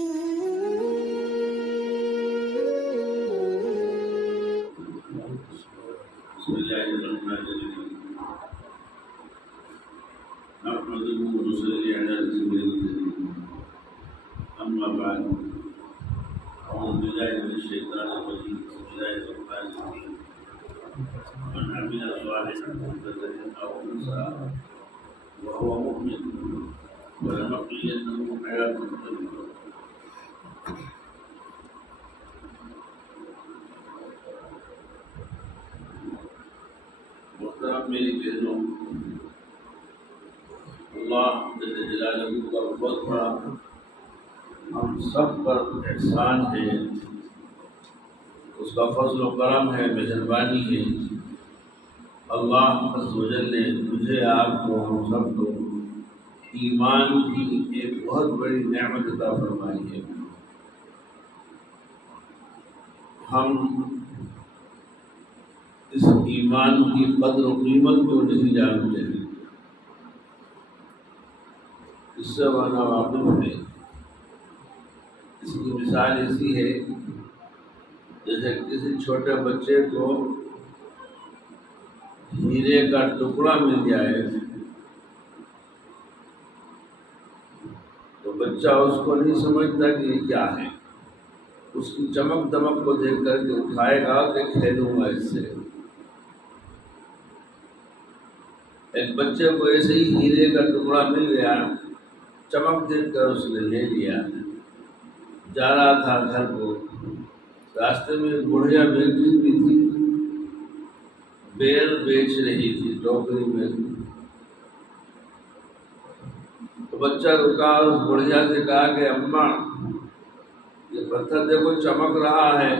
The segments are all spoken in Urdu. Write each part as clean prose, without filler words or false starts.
بسم الله الرحمن الرحيم نحمده ونصلي على رسوله الكريم أما بعد أعوذ بالله من الشيطان الرجيم بسم الله الرحمن الرحيم من عمل صالحا من ذكر أو أنثى وهو مؤمن ولنحيينه حياة طيبة محترم میری بہنوں، اللہ جل جلالہ کا بہت بڑا ہم سب پر احسان ہے، اس کا فضل و کرم ہے، مہربانی ہے۔ اللہ عز و جل نے مجھے، آپ کو، ہم سب کو ایمان کی ایک بہت بڑی نعمت عطا فرمائی ہے۔ ہم اس ایمان کی قدر و قیمت کو نہیں جانتے ہیں، اس سے وانا واقف ہے۔ اس کی مثال ایسی ہے جیسے کسی چھوٹے بچے کو ہیرے کا ٹکڑا مل جائے تو بچہ اس کو نہیں سمجھتا کہ یہ کیا ہے، اس کی چمک دمک کو دیکھ کر کے اٹھائے گا کہ کھیلوں گا اس سے۔ ایک بچے کو ایسے ہی ہیرے کا ٹکڑا مل گیا، چمک دیکھ کر اس نے لے لیا، جا رہا تھا گھر کو، راستے میں ایک بڑھیا بیٹی بھی تھی، بیل بیچ رہی تھی ٹوکری میں۔ تو بچہ رکا اور اس بڑھیا سے کہا کہ اماں یہ پتھر دیکھو چمک رہا ہے،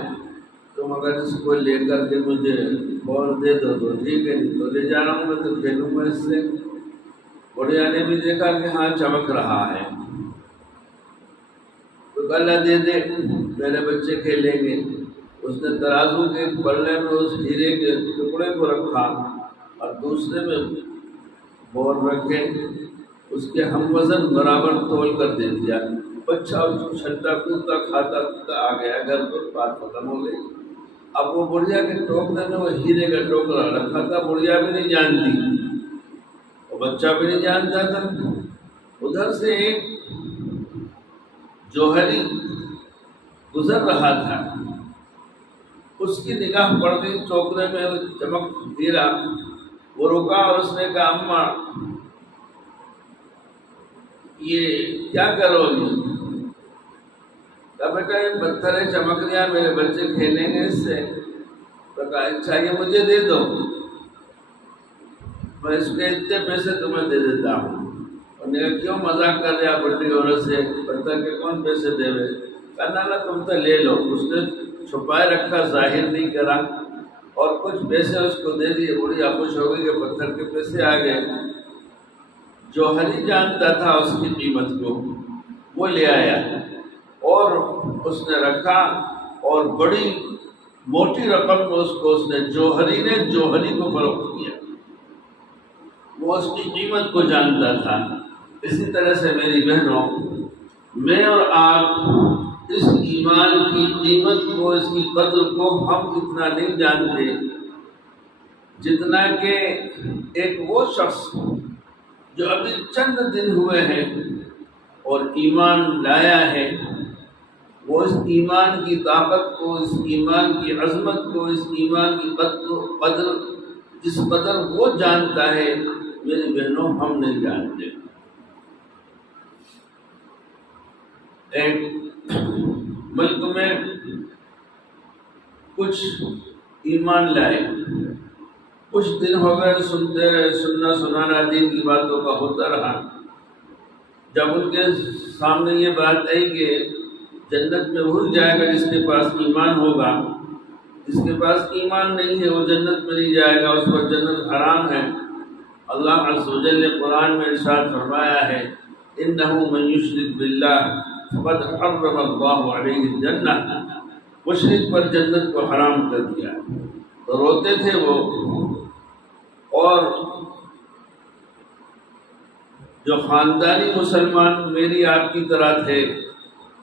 تم اگر اس کو لے کر کے مجھے بال دے دو تو ٹھیک ہے، نہیں تو لے جا رہا ہوں میں تو کھیلوں گا اس سے۔ بڑھیا نے بھی دیکھا کہ ہاں چمک رہا ہے، تو اللہ دے دے، میرے بچے کھیلیں گے۔ اس نے ترازو کے پلے میں اس ہیرے کے ٹکڑے کو رکھا اور دوسرے میں بال رکھے، اس کے ہم وزن برابر تول کر دے دیا۔ بچہ چھلتا کودتا کھاتا پیتا آ گیا گھر پر، بات ختم ہو گئی۔ اب وہ بڑھیا کے ٹوکرے میں وہ ہیرے کا ٹوکرا رکھا تھا، بڑھیا بھی نہیں جانتی اور بچہ بھی نہیں جانتا تھا۔ ادھر سے ایک جوہری گزر رہا تھا، اس کی نگاہ پڑ گئی ٹوکرے میں چمک ہیرا، وہ رکا اور اس نے کہا اماں یہ کیا کرو گی؟ کہا بیٹا یہ پتھر ہے، چمک رہا، میرے بچے کھیلیں گے اس سے۔ تو کہا اچھا یہ مجھے دے دو، میں اس کے اتنے پیسے تمہیں دے دیتا ہوں۔ اور نے کہا کیوں مذاق کر رہا بڑی عورت سے، پتھر کے کون پیسے دے وے؟ کہا نہ تم تو لے لو۔ اس نے چھپائے رکھا، ظاہر نہیں کرا اور کچھ پیسے اس کو دے دیے۔ بڑی خوش ہو گئی کہ پتھر کے پیسے آ گئے۔ جوہری جانتا تھا اس کی قیمت کو، وہ لے آیا اور اس نے رکھا اور بڑی موٹی رقم میں اس کو جوہری کو فروخت کیا۔ وہ اس کی قیمت کو جانتا تھا۔ اسی طرح سے میری بہنوں، میں اور آپ اس ایمان کی قیمت کو، اس کی قدر کو ہم اتنا نہیں جانتے جتنا کہ ایک وہ شخص جو ابھی چند دن ہوئے ہیں اور ایمان لایا ہے، وہ اس ایمان کی طاقت کو، اس ایمان کی عظمت کو، اس ایمان کی قدر جس قدر وہ جانتا ہے، میری بہنوں ہم نہیں جانتے۔ ایک ملک میں کچھ ایمان لائے، کچھ دن ہو گئے سنتے رہے، سننا سنانا دین کی باتوں کا ہوتا رہا۔ جب ان کے سامنے یہ بات آئی کہ جنت میں گھس جائے گا جس کے پاس ایمان ہوگا، جس کے پاس ایمان نہیں ہے وہ جنت میں نہیں جائے گا، اس پر جنت حرام ہے۔ اللہ عز و جل نے قرآن میں ارشاد فرمایا ہے انہ من یشرک باللہ فقد حرم اللہ علیہ الجنہ، مشرک پر جنت کو حرام کر دیا۔ تو روتے تھے وہ، اور جو خاندانی مسلمان میری آپ کی طرح تھے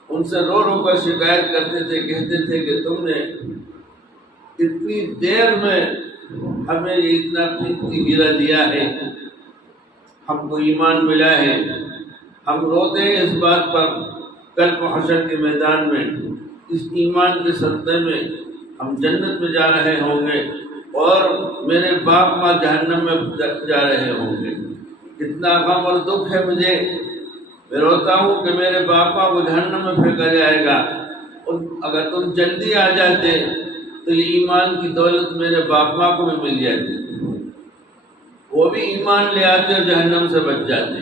ان سے رو رو کر شکایت کرتے تھے، کہتے تھے کہ تم نے اتنی دیر میں ہمیں یہ اتنا قیمتی ہیرا دیا ہے، ہم کو ایمان ملا ہے، ہم روتے ہیں اس بات پر کل کو حشر کے میدان میں اس ایمان کے صدقے میں ہم جنت میں جا رہے ہوں گے اور میرے باپ ماں جہنم میں جا رہے ہوں گے۔ کتنا غم اور دکھ ہے مجھے، میں روتا ہوں کہ میرے باپ ماں کو جہنم میں پھینکا جائے گا، اور اگر تم جلدی آ جاتے تو یہ ایمان کی دولت میرے باپ ماں کو بھی مل جاتی، وہ بھی ایمان لے آتے اور جہنم سے بچ جاتے۔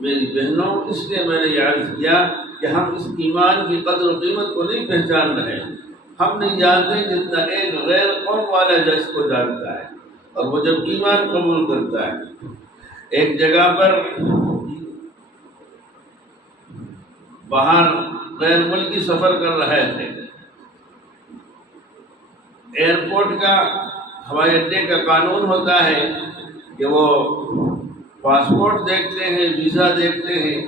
میری بہنوں، اس لیے میں نے یہ عرض کیا کہ ہم اس ایمان کی قدر و قیمت کو نہیں پہچان رہے، ہم نہیں جانتے جتنا ایک غیر قوم والا جس کو جانتا ہے، اور وہ جب ایمان قبول کرتا ہے۔ ایک جگہ پر باہر غیر ملکی سفر کر رہے تھے، ایئرپورٹ کا، ہوائی اڈے کا قانون ہوتا ہے کہ وہ پاسپورٹ دیکھتے ہیں، ویزا دیکھتے ہیں،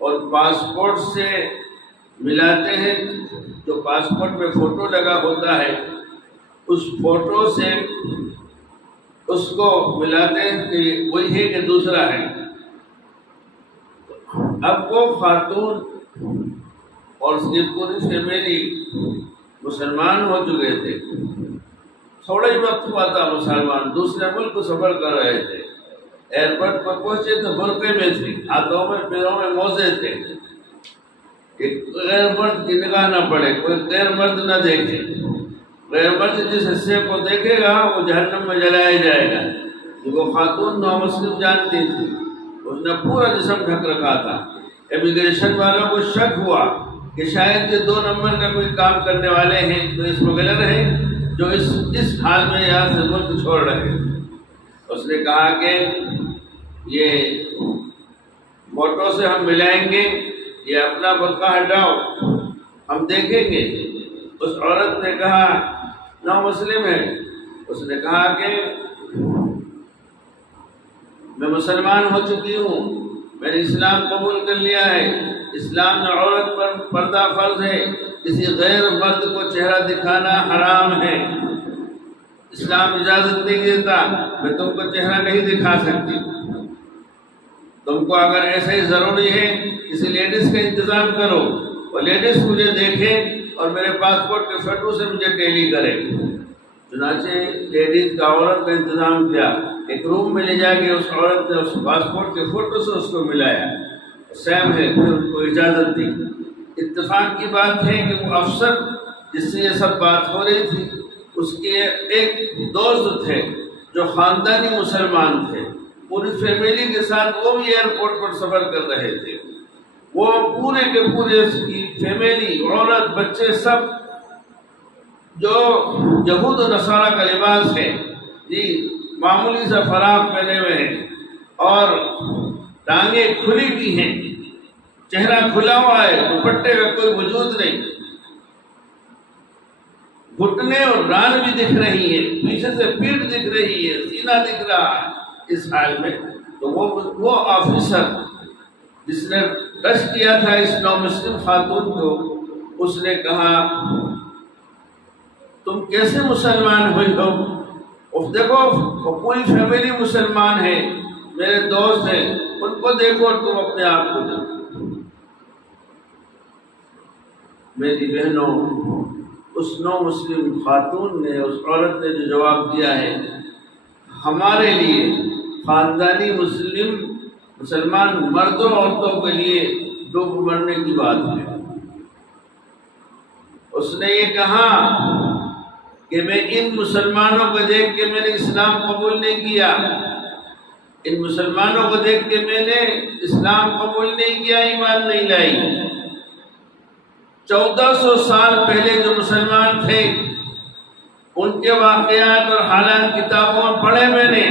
اور پاسپورٹ سے ملاتے ہیں۔ جو پاسپورٹ میں فوٹو لگا ہوتا ہے اس فوٹو سے اس کو ملاتے ہیں کہ وہی ہے کہ دوسرا ہے۔ اب وہ خاتون اور اس کی پوری فیملی مسلمان ہو چکے تھے، تھوڑا ہی وقت ہوا تھا مسلمان، دوسرے ملک کو سفر کر رہے تھے، ایئرپورٹ پر پہنچے تو برقعے میں تھے، ہاتھوں میں پیروں میں موزے تھے کہ غیر مرد کی نگاہ نہ پڑے، کوئی غیر مرد نہ دیکھے، غیر مرد جس حصے کو دیکھے گا وہ جہنم میں جلایا جائے گا۔ وہ خاتون نامسلم جانتی تھی، اس نے پورا جسم ڈھک رکھا تھا۔ امیگریشن والوں کو شک ہوا کہ شاید یہ 2 نمبر کا کوئی کام کرنے والے ہیں، تو اسمگلر ہیں جو اس حال میں یہاں سے ملک چھوڑ رہے ہیں۔ اس نے کہا کہ یہ فوٹو سے ہم ملائیں گے، یہ اپنا برقع ہٹاؤ، ہم دیکھیں گے۔ اس عورت نے کہا نو مسلم ہے، اس نے کہا کہ میں مسلمان ہو چکی ہوں، میں نے اسلام قبول کر لیا ہے، اسلام میں عورت پر پردہ فرض ہے، کسی غیر مرد کو چہرہ دکھانا حرام ہے، اسلام اجازت نہیں دیتا، میں تم کو چہرہ نہیں دکھا سکتی، تم کو اگر ایسے ہی ضروری ہے کسی لیڈیز کا انتظام کرو، وہ لیڈیز مجھے دیکھے اور میرے پاسپورٹ کے فوٹو سے مجھے ٹیلی کرے۔ چنانچہ لیڈیز کا عورت کا انتظام کیا، ایک روم میں لے جا کے اس عورت نے اس پاسپورٹ کے فوٹو سے اس کو ملایا، سیم ہے، پھر ان کو اجازت دی۔ اتفاق کی بات ہے کہ وہ افسر جس سے یہ سب بات ہو رہی تھی، اس کے ایک دوست تھے جو خاندانی مسلمان تھے، پوری فیملی کے ساتھ وہ بھی ایئرپورٹ پر سفر کر رہے تھے، وہ پورے کے پورے اس کی فیملی، عورت، بچے، سب جو یہود و نصارہ کا لباس ہے، جی معمولی سا فراق پہنے ہوئے ہیں اور ٹانگیں کھلی کی ہیں، چہرہ کھلا ہوا ہے، دوپٹے کا کوئی وجود نہیں، گھٹنے اور ران بھی دکھ رہی ہے، پیچھے سے پیٹھ دکھ رہی ہے، سینہ دکھ رہا ہے۔ اس حال میں تو وہ آفیسر جس نے ٹچ کیا تھا اس نامسلم خاتون کو، اس نے کہا تم کیسے مسلمان ہوئی ہو؟ دیکھو وہ پوری فیملی مسلمان ہے، میرے دوست ہیں، ان کو دیکھو اور تم اپنے آپ کو دیکھو۔ میری بہنوں، اس نو مسلم خاتون نے، اس عورت نے جو جواب دیا ہے، ہمارے لیے خاندانی مسلمان مردوں عورتوں کے لیے ڈوب مرنے کی بات ہے۔ اس نے یہ کہا کہ میں ان مسلمانوں کو دیکھ کے میں نے اسلام قبول نہیں کیا، ان مسلمانوں کو دیکھ کے میں نے اسلام قبول نہیں کیا، ایمان نہیں لائی۔ 1400 سال پہلے جو مسلمان تھے ان کے واقعات اور حالات کتابوں میں پڑھے میں نے،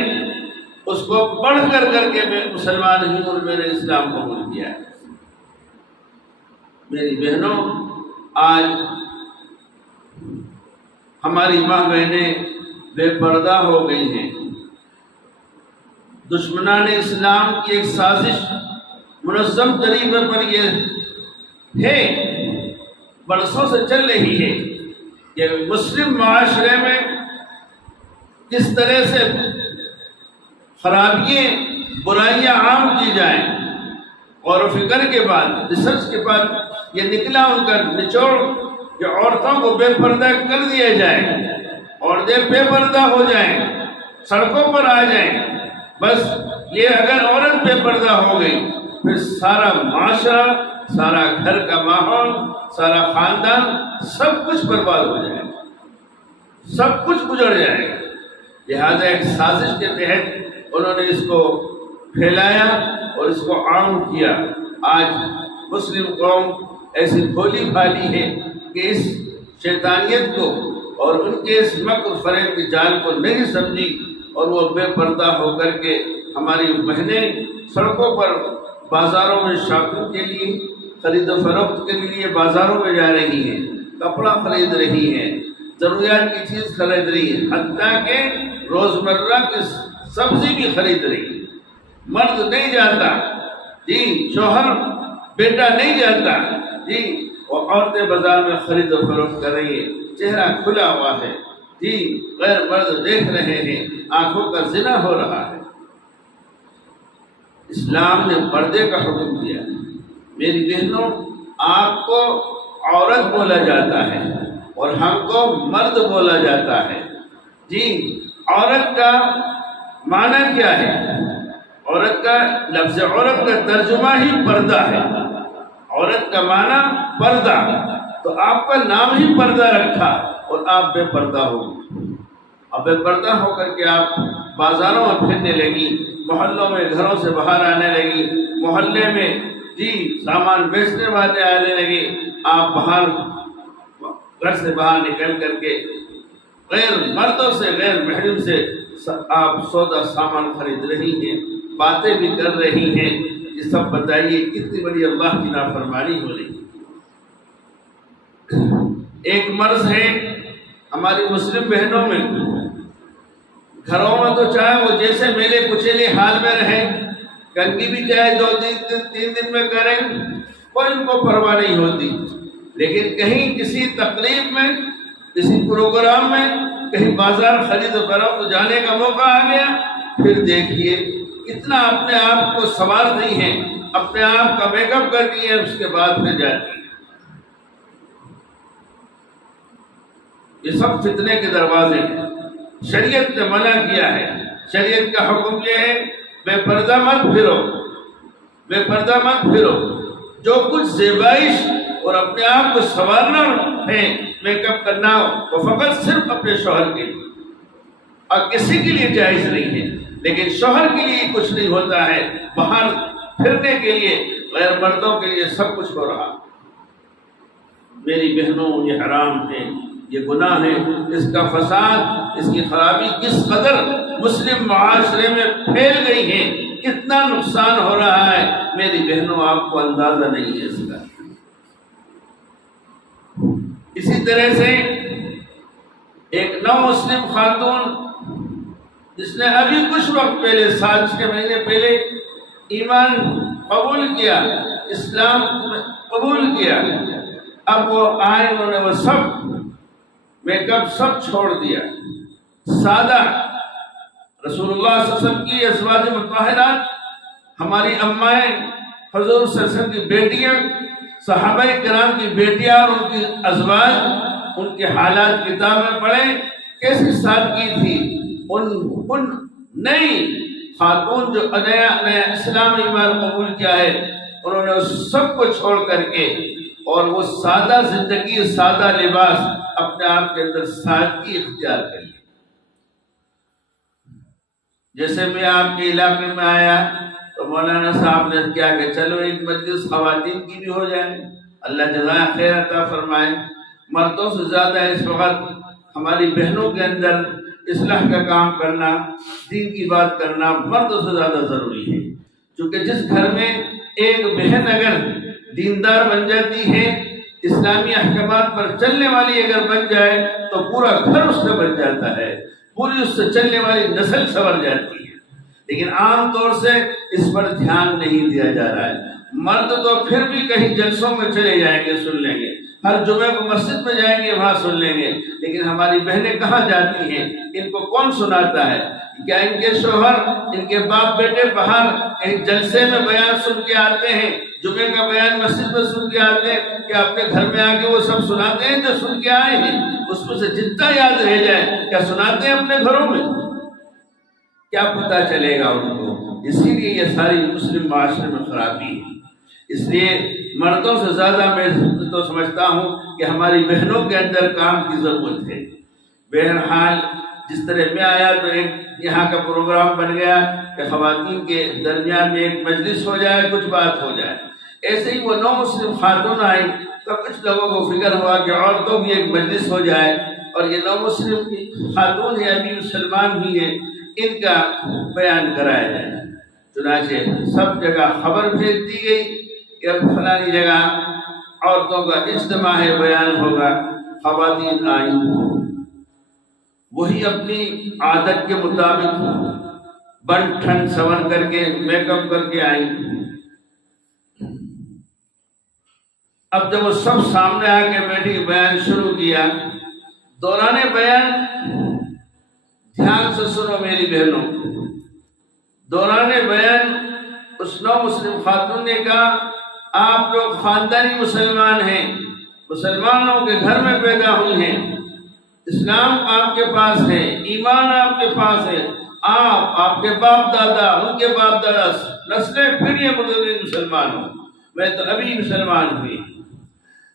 اس کو پڑھ کر کے میں مسلمان ہوں اور میں نے اسلام قبول کیا ہے۔ میری بہنوں، آج ہماری ماں بہنیں بے پردہ ہو گئی ہیں۔ دشمنان اسلام کی ایک سازش منظم طریقے پر یہ ہے برسوں سے چل رہی ہے کہ مسلم معاشرے میں کس طرح سے خرابیاں برائیاں عام کی جائیں، غور و فکر کے بعد ریسرچ کے بعد یہ نکلا ان کا نچوڑ کہ عورتوں کو بے پردہ کر دیا جائے، عورتیں بے پردہ ہو جائیں، سڑکوں پر آ جائیں۔ بس یہ اگر عورت بے پردہ ہو گئی پھر سارا معاشرہ، سارا گھر کا ماحول، سارا خاندان، سب کچھ برباد ہو جائے گا، سب کچھ گزر جائے گا۔ لہذا ایک سازش کے تحت انہوں نے اس کو پھیلایا اور اس کو عام کیا۔ آج مسلم قوم ایسی بھولی بھالی ہے کہ اس شیطانیت کو اور ان کے اس مکر فریب کے جال کو نہیں سمجھی، اور وہ بے پردہ ہو کر کے ہماری بہنیں سڑکوں پر بازاروں میں شاپنگ کے لیے، خرید و فروخت کے لیے بازاروں میں جا رہی ہیں، کپڑا خرید رہی ہیں، ضروریات کی چیز خرید رہی ہیں، حتیٰ کہ روزمرہ کی سبزی بھی خرید رہی ہے۔ مرد نہیں جاتا جی، شوہر بیٹا نہیں جاتا جی، وہ عورتیں بازار میں خرید و فروخت کر رہی ہیں، چہرہ کھلا ہوا ہے جی، غیر مرد دیکھ رہے ہیں، آنکھوں کا زنا ہو رہا ہے۔ اسلام نے پردے کا حکم دیا۔ میری بہنوں، آپ کو عورت بولا جاتا ہے اور ہم کو مرد بولا جاتا ہے جی۔ عورت کا معنی کیا ہے؟ عورت کا لفظ عورت کا ترجمہ ہی پردہ ہے۔ عورت کا معنی پردہ، تو آپ کا نام ہی پردہ رکھا اور آپ بے پردہ ہو گئے۔ اب بے پردہ ہو کر کے آپ بازاروں میں پھرنے لگی، محلوں میں گھروں سے باہر آنے لگی، محلے میں جی سامان بیچنے والے آنے لگے، آپ باہر گھر سے باہر نکل کر کے غیر مردوں سے، غیر محرم سے آپ سودا سامان خرید رہی ہیں، باتیں بھی کر رہی ہیں۔ یہ سب بتائیے کتنی بڑی اللہ کی نافرمانی ہو رہی ہے۔ ایک مرض ہے ہماری مسلم بہنوں میں، گھروں میں تو چاہے وہ جیسے میلے کچیلے حال میں رہیں، کنگھی بھی چاہے 2 دن 3 دن میں کریں، کوئی ان کو پرواہ نہیں ہوتی، لیکن کہیں کسی تقریب میں، کسی پروگرام میں، کہیں بازار خرید و فروخت جانے کا موقع آ گیا، پھر دیکھیے کتنا اپنے آپ کو سنوارتی ہیں، اپنے آپ کا میک اپ کرتی ہیں، اس کے بعد پھر جاتی ہیں۔ یہ سب فتنے کے دروازے ہیں۔ شریعت نے منع کیا ہے، شریعت کا حکم یہ ہے بے پردہ مت پھرو، بے پردہ مت پھرو۔ جو کچھ زیبائش اور اپنے آپ کو سنوارنا ہے، میک اپ کرنا ہو، وہ فقط صرف اپنے شوہر کے لیے اور کسی کے لیے جائز نہیں ہے، لیکن شوہر کے لیے کچھ نہیں ہوتا ہے، باہر پھرنے کے لیے غیر مردوں کے لیے سب کچھ ہو رہا۔ میری بہنوں، یہ حرام ہے، یہ گناہ ہے۔ اس کا فساد، اس کی خرابی کس قدر مسلم معاشرے میں پھیل گئی ہے، کتنا نقصان ہو رہا ہے، میری بہنوں آپ کو اندازہ نہیں ہے اس کا۔ اسی طرح سے ایک نو مسلم خاتون جس نے ابھی کچھ وقت پہلے، 6 مہینے پہلے ایمان قبول کیا، اسلام قبول کیا، اب وہ آئے، انہوں نے وہ سب میک اپ سب چھوڑ دیا، سادہ رسول اللہ صلی اللہ علیہ وسلم کی ازواج مطہرات، ہماری امائیں، حضور صلی اللہ علیہ وسلم کی بیٹیاں، صحابہ کرام کی بیٹیاں اور ان کی ازواج، ان کے حالات کتاب میں پڑھیں کیسی سادگی تھی۔ ان نئی خاتون جو نیا اسلام ایمان قبول کیا ہے، انہوں نے اس سب کو چھوڑ کر کے اور وہ سادہ زندگی، سادہ لباس، اپنے آپ کے اندر سادگی اختیار کر لی۔ جیسے میں آپ کے علاقے میں آیا تو مولانا صاحب نے کیا کہ چلو ایک مجلس خواتین کی بھی ہو جائے، اللہ جزائے خیر عطا فرمائے۔ مردوں سے زیادہ اس وقت ہماری بہنوں کے اندر اصلاح کا کام کرنا، دین کی بات کرنا مردوں سے زیادہ ضروری ہے، کیونکہ جس گھر میں ایک بہن اگر دیندار بن جاتی ہے، اسلامی احکامات پر چلنے والی اگر بن جائے تو پورا گھر اس سے بن جاتا ہے، پوری اس سے چلنے والی نسل سنور جاتی ہے۔ لیکن عام طور سے اس پر دھیان نہیں دیا جا رہا ہے۔ مرد تو پھر بھی کہیں جلسوں میں چلے جائیں گے، سن لیں گے، ہر جمعے کو مسجد میں جائیں گے وہاں سن لیں گے، لیکن ہماری بہنیں کہاں جاتی ہیں؟ ان کو کون سناتا ہے؟ کیا ان کے شوہر، ان کے باپ بیٹے باہر ایک جلسے میں بیان سن کے آتے ہیں، جمعے کا بیان مسجد میں سن کے آتے ہیں، کہ اپنے گھر میں آ کے وہ سب سناتے ہیں جو سن کے آئے ہیں؟ اس میں سے جتنا یاد رہ جائے کیا سناتے ہیں اپنے گھروں میں؟ کیا پتہ چلے گا ان کو؟ اسی لیے یہ ساری مسلم معاشرے میں خرابی ہے۔ اس لیے مردوں سے زیادہ میں تو سمجھتا ہوں کہ ہماری بہنوں کے اندر کام کی ضرورت ہے۔ بہرحال جس طرح میں آیا تو ایک یہاں کا پروگرام بن گیا کہ خواتین کے درمیان میں ایک مجلس ہو جائے، کچھ بات ہو جائے۔ ایسے ہی وہ نو مسلم خاتون آئی تو کچھ لوگوں کو فکر ہوا کہ عورتوں کی ایک مجلس ہو جائے، اور یہ نو مسلم خاتون ہیں، ابھی مسلمان بھی ہیں، ان کا بیان کرایا جائے۔ چنانچہ سب جگہ خبر بھیج دی گئی کہ فلانی جگہ عورتوں کا اجتماع ہے، بیان ہوگا۔ خواتین آئیں، وہی اپنی عادت کے مطابق بن ٹھن سنور کر کے میک اپ کر کے آئیں۔ اب جب وہ سب سامنے آ کے بیٹھی بیان شروع کیا، دوران بیان دھیان سے سنو میری بہنوں، دوران بیان اس نو مسلم خاتون نے کہا آپ لوگ خاندانی مسلمان ہیں، مسلمانوں کے گھر میں پیدا ہوئی ہیں، اسلام آپ کے پاس ہے، ایمان آپ کے پاس ہے، آپ کے باپ دادا، ان کے باپ دادا، نسلیں پھر یہ مسلمان ہوں، میں تو ابھی مسلمان ہوئی۔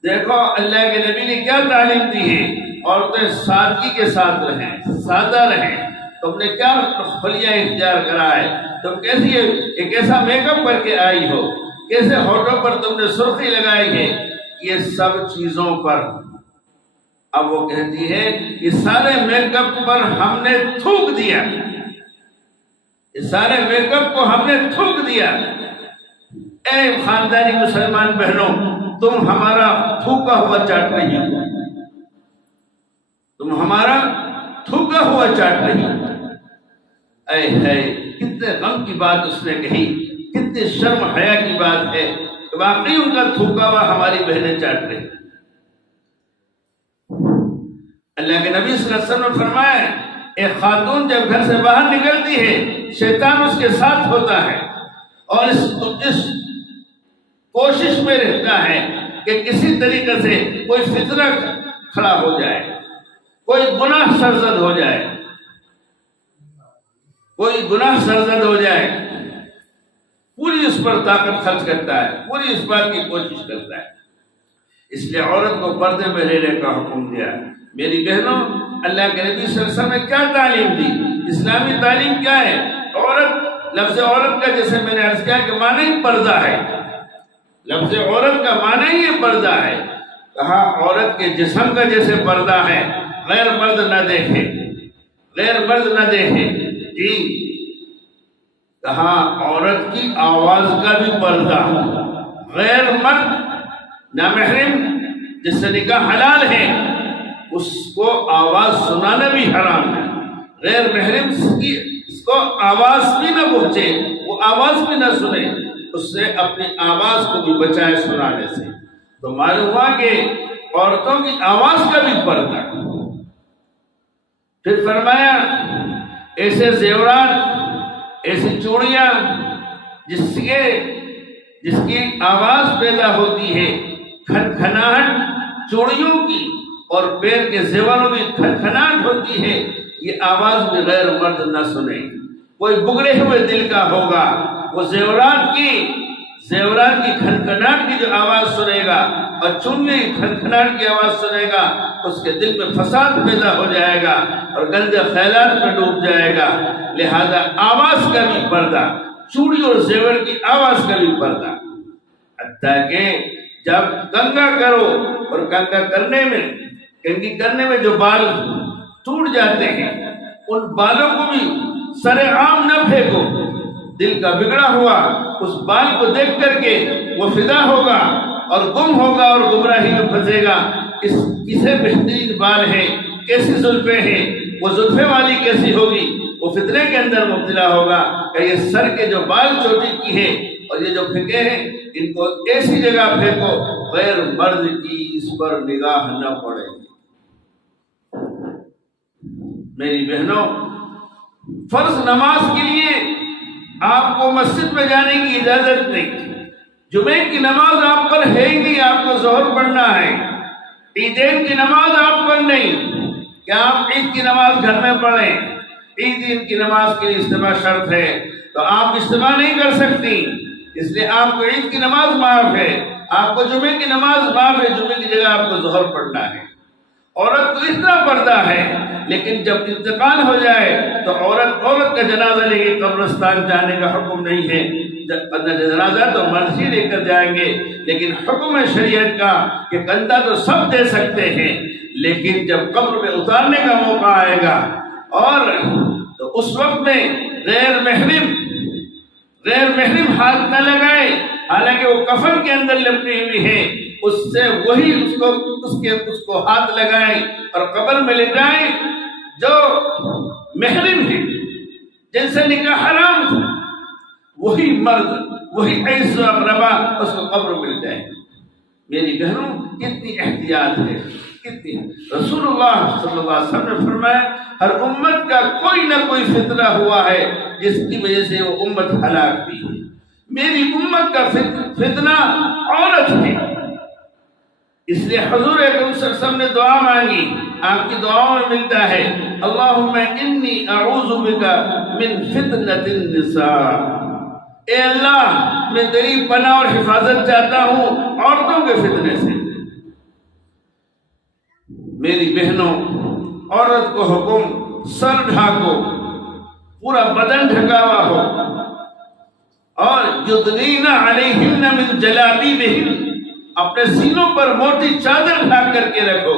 دیکھو اللہ کے نبی نے کیا تعلیم دی ہے، عورتیں سادگی کے ساتھ رہیں، سادہ رہیں۔ تم نے کیا خلیہ اختیار کرا ہے؟ تم کیسی ایک ایسا میک اپ کر کے آئی ہو، کیسے ہونٹوں پر تم نے سرخی لگائی ہے، یہ سب چیزوں پر۔ اب وہ کہتی ہے یہ سارے میک اپ پر ہم نے تھوک دیا، یہ سارے میک اپ کو ہم نے تھوک دیا۔ اے خاندانی مسلمان بہنوں، تم ہمارا تھوکا ہوا چاٹ رہی ہو، تم ہمارا تھوکا ہوا چاٹ رہی ہو۔ اے ہے کتنے غم کی بات اس نے کہی، کتنی شرم حیا کی بات ہے کہ واقعی ان کا تھوکا ہوا ہماری بہنیں چاٹ رہی۔ اللہ کے نبی صلی اللہ علیہ وسلم نے فرمایا ایک خاتون جب گھر سے باہر نکلتی ہے شیطان اس کے ساتھ ہوتا ہے، اور اس کوشش میں رہتا ہے کہ کسی طریقے سے کوئی فتنہ کھڑا ہو جائے، کوئی گناہ سرزد ہو جائے، کوئی گناہ سرزد ہو جائے، پوری اس پر طاقت خرچ کرتا ہے، پوری اس بات کی کوشش کرتا ہے۔ اس لیے عورت کو پردے میں رہنے کا حکم دیا۔ میری بہنوں، اللہ کے نبی صلی اللہ علیہ وسلم نے کیا تعلیم دی؟ اسلامی تعلیم کیا ہے؟ عورت، لفظ عورت کا جیسے میں نے عرض کیا کہ معنی ہی پردہ ہے، لفظ عورت کا معنی ہی پردہ ہے۔ کہا عورت کے جسم کا جیسے پردہ ہے، غیر مرد نہ دیکھے، غیر مرد نہ دیکھے۔ جی کہا عورت کی آواز کا بھی پردہ، غیر مرد نامحرم جس سے نکاح حلال ہے اس کو آواز سنانا بھی حرام ہے، غیر محرم کی اس کو آواز بھی نہ پہنچے، وہ آواز بھی نہ سنے، اس سے اپنی آواز کو بھی بچائے سنانے سے۔ تو معلوم ہوا کہ عورتوں کی آواز کا بھی پردہ۔ پھر فرمایا ایسے زیورات، ایسی چوڑیاں جس کی آواز پیدا ہوتی ہے، کھنکھناہٹ چوڑیوں کی اور پیر کے زیوروں میں کھنکھناہٹ ہوتی ہے، یہ آواز بھی غیر مرد نہ سنے۔ کوئی بگڑے ہوئے دل کا ہوگا، وہ زیورات کی کھنکھناہٹ کی جو آواز سنے گا اور چوڑیوں کی کھنکھناہٹ کی آواز سنے گا، اس کے دل میں فساد پیدا ہو جائے گا اور گندے خیالات میں ڈوب جائے گا۔ لہذا آواز کا بھی پردہ، چوڑی اور زیور کی آواز کا بھی پردہ۔ حتیٰ کہ جب کنگا کرو اور کنگھی کرنے میں جو بال ٹوٹ جاتے ہیں ان بالوں کو بھی سر عام نہ پھینکو۔ دل کا بگڑا ہوا اس بال کو دیکھ کر کے وہ فدا ہوگا اور گم ہوگا اور گمراہی میں پھنسے گا۔ کسے بہترین بال ہیں، کیسی زلفیں ہیں، وہ زلفیں والی کیسی ہوگی، وہ فتنے کے اندر مبتلا ہوگا کہ یہ سر کے جو بال چوٹی کی ہیں اور یہ جو پھینکے ہیں ان کو ایسی جگہ پھینکو غیر مرد کی اس پر نگاہ نہ پڑے۔ میری بہنوں، فرض نماز کے لیے آپ کو مسجد میں جانے کی اجازت نہیں، جمعے کی نماز آپ پر ہے ہی نہیں، آپ کو ظہر پڑھنا ہے، عیدین کی نماز آپ پر نہیں کہ آپ عید کی نماز گھر میں پڑھیں، عید کی نماز کے لیے اجتماع شرط ہے تو آپ اجتماع نہیں کر سکتی، اس لیے آپ کو عید کی نماز معاف ہے، آپ کو جمعے کی نماز معاف ہے، جمعے کی جگہ آپ کو ظہر پڑھنا ہے۔ عورت کو اتنا پردہ ہے، لیکن جب انتقال ہو جائے تو عورت کا جنازہ لے کے قبرستان جانے کا حکم نہیں ہے، جنازہ تو مرد ہی لے کر جائیں گے، لیکن حکم ہے شریعت کا کہ کندھا تو سب دے سکتے ہیں، لیکن جب قبر میں اتارنے کا موقع آئے گا اور تو اس وقت میں غیر محرم ہاتھ نہ لگائے، حالانکہ وہ کفن کے اندر لپٹی ہوئی ہے، اس سے وہی اس کو ہاتھ لگائیں اور قبر میں لٹائیں جو محرم ہے، جن سے نکاح حرام تھا، وہی مرد، وہی عیس و اقربا اس کو قبر میں لٹائیں۔ میری بہنوں، کتنی احتیاط ہے، کتنی۔ رسول اللہ صلی اللہ علیہ وسلم نے فرمایا ہر امت کا کوئی نہ کوئی فتنہ ہوا ہے جس کی وجہ سے وہ امت ہلاک ہوئی ہے۔ میری امت کا فتنہ عورت ہے، اس لیے حضور اکرم صلی اللہ علیہ وسلم نے دعا مانگی، آپ کی دعاؤں میں ملتا ہے اللہم انی اعوذ بک من فتنۃ النساء، اے اللہ میں تیری پناہ اور حفاظت چاہتا ہوں عورتوں کے فتنے سے۔ میری بہنوں، عورت کو حکم سر ڈھانکو، پورا بدن ڈھکا ہوا ہو، اور یدنین علیہن من جلابیبہن، اپنے سینوں پر موٹی چادر ڈھانک کر کے رکھو،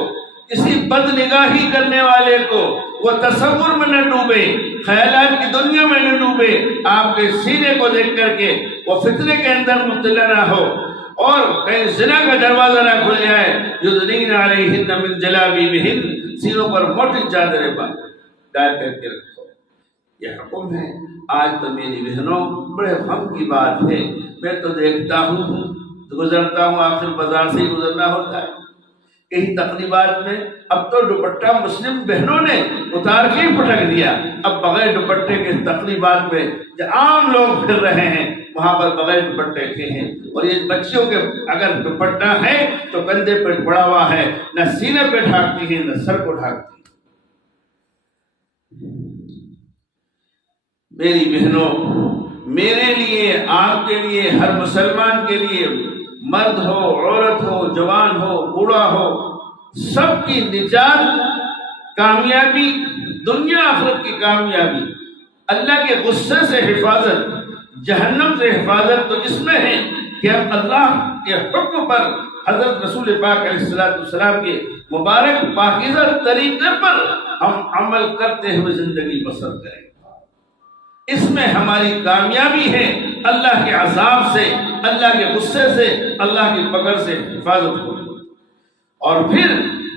کسی بد نگاہی کرنے والے کو وہ تصور میں نہ ڈوبے، خیالات کی دنیا میں نہ ڈوبے، آپ کے سینے کو دیکھ کر کے وہ فتنے کے اندر مبتلا نہ ہو اور کہیں زنا کا دروازہ نہ کھل جائے۔ یدنین علیہن من جلابیبہن، سینوں پر موٹی چادریں ڈال کر کے رکھو، یہ حکم ہے۔ آج تو میری بہنوں بڑے غم کی بات ہے، میں تو دیکھتا ہوں، گزرتا ہوں، آخر بازار سے ہی گزرنا ہوتا ہے، کئی تقریبات میں اب تو دوپٹہ مسلم بہنوں نے اتار کے ہی پٹک دیا، اب بغیر دوپٹے کے تقریبات میں جو عام لوگ پھر رہے ہیں وہاں پر بغیر دوپٹے کے ہیں، اور یہ بچیوں کے اگر دوپٹہ ہے تو کندھے پر پڑا ہوا ہے، نہ سینے پہ ڈھانکتی ہے نہ سر کو ڈھانکتی ہے۔ میری بہنوں، میرے لیے، آپ کے لیے، ہر مسلمان کے لیے، مرد ہو، عورت ہو، جوان ہو، بوڑھا ہو، سب کی نجات، کامیابی، دنیا آخرت کی کامیابی، اللہ کے غصے سے حفاظت، جہنم سے حفاظت تو اس میں ہے کہ ہم اللہ کے حکم پر، حضرت رسول پاک علیہ السلام کے مبارک پاکیزہ طریقے پر ہم عمل کرتے ہوئے زندگی بسر کریں، اس میں ہماری کامیابی ہے، اللہ کے عذاب سے، اللہ کے غصے سے، اللہ کی پکڑ سے حفاظت ہوگی، اور پھر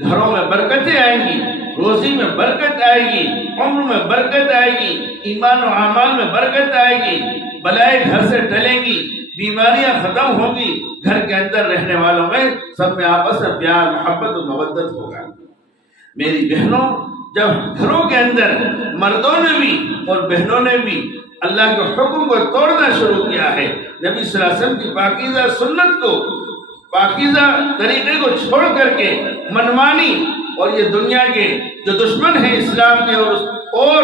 گھروں میں برکتیں آئیں گی، روزی میں برکت آئے گی، عمر میں برکت آئے گی، ایمان و اعمال میں برکت آئے گی، بلائیں گھر سے ٹلیں گی، بیماریاں ختم ہوں گی، گھر کے اندر رہنے والوں میں سب میں آپس میں پیار، محبت و مودت ہوگا۔ میری بہنوں، جب گھروں کے اندر مردوں نے بھی اور بہنوں نے بھی اللہ کے حکم کو توڑنا شروع کیا ہے، نبی صلی اللہ علیہ وسلم کی پاکیزہ سنت کو، پاکیزہ طریقے کو چھوڑ کر کے منمانی اور یہ دنیا کے جو دشمن ہیں اسلام کے اور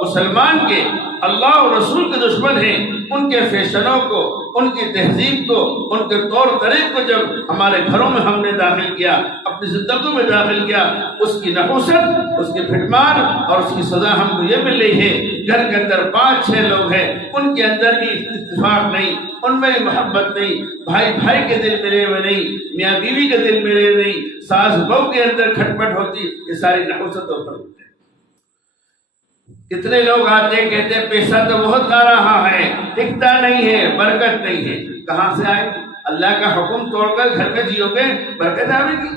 مسلمان کے، اللہ اور رسول کے دشمن ہیں، ان کے فیشنوں کو، ان کی تہذیب کو، ان کے طور طریق کو جب ہمارے گھروں میں ہم نے داخل کیا، اپنی زندگیوں میں داخل کیا، اس کی نحوست، اس کی پھٹمار اور اس کی سزا ہم کو یہ مل رہی ہے۔ گھر کے اندر 5-6 لوگ ہیں، ان کے اندر بھی اتفاق نہیں، ان میں محبت نہیں، بھائی بھائی کے دل ملے ہوئے نہیں، میاں بیوی کے دل ملے ہوئے نہیں، ساس بہو کے اندر کھٹپٹ ہوتی، یہ ساری نحوستوں پر ہوتے ہیں۔ کتنے لوگ آتے ہیں کہتے ہیں پیسہ تو بہت آ رہا ہے، ٹکتا نہیں ہے، برکت نہیں ہے، کہاں سے آئے گی؟ اللہ کا حکم توڑ کر گھر میں جیو گے، برکت آئے گی؟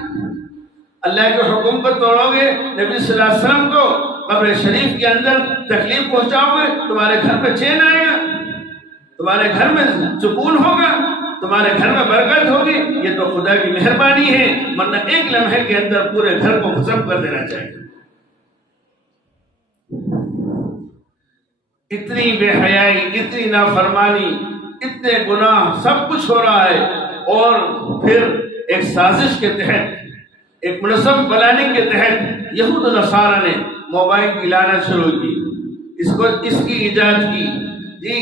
اللہ کے حکم کو توڑو گے، نبی صلی اللہ علیہ وسلم کو قبر شریف کے اندر تکلیف پہنچاؤ گے، تمہارے گھر میں چین آئے گا، تمہارے گھر میں سکون ہوگا، تمہارے گھر میں برکت ہوگی؟ یہ تو خدا خدا کی مہربانی ہے، ورنہ ایک لمحے کے اندر پورے گھر کو ختم کر دینا چاہیے۔ اتنی بے حیائی، اتنی نافرمانی، اتنے گناہ، سب کچھ ہو رہا ہے، اور پھر ایک سازش کے تحت، ایک منظم پلاننگ کے تحت یہود و نصارہ نے موبائل کی لعنت شروع کی، اس کی ایجاد کی۔ جی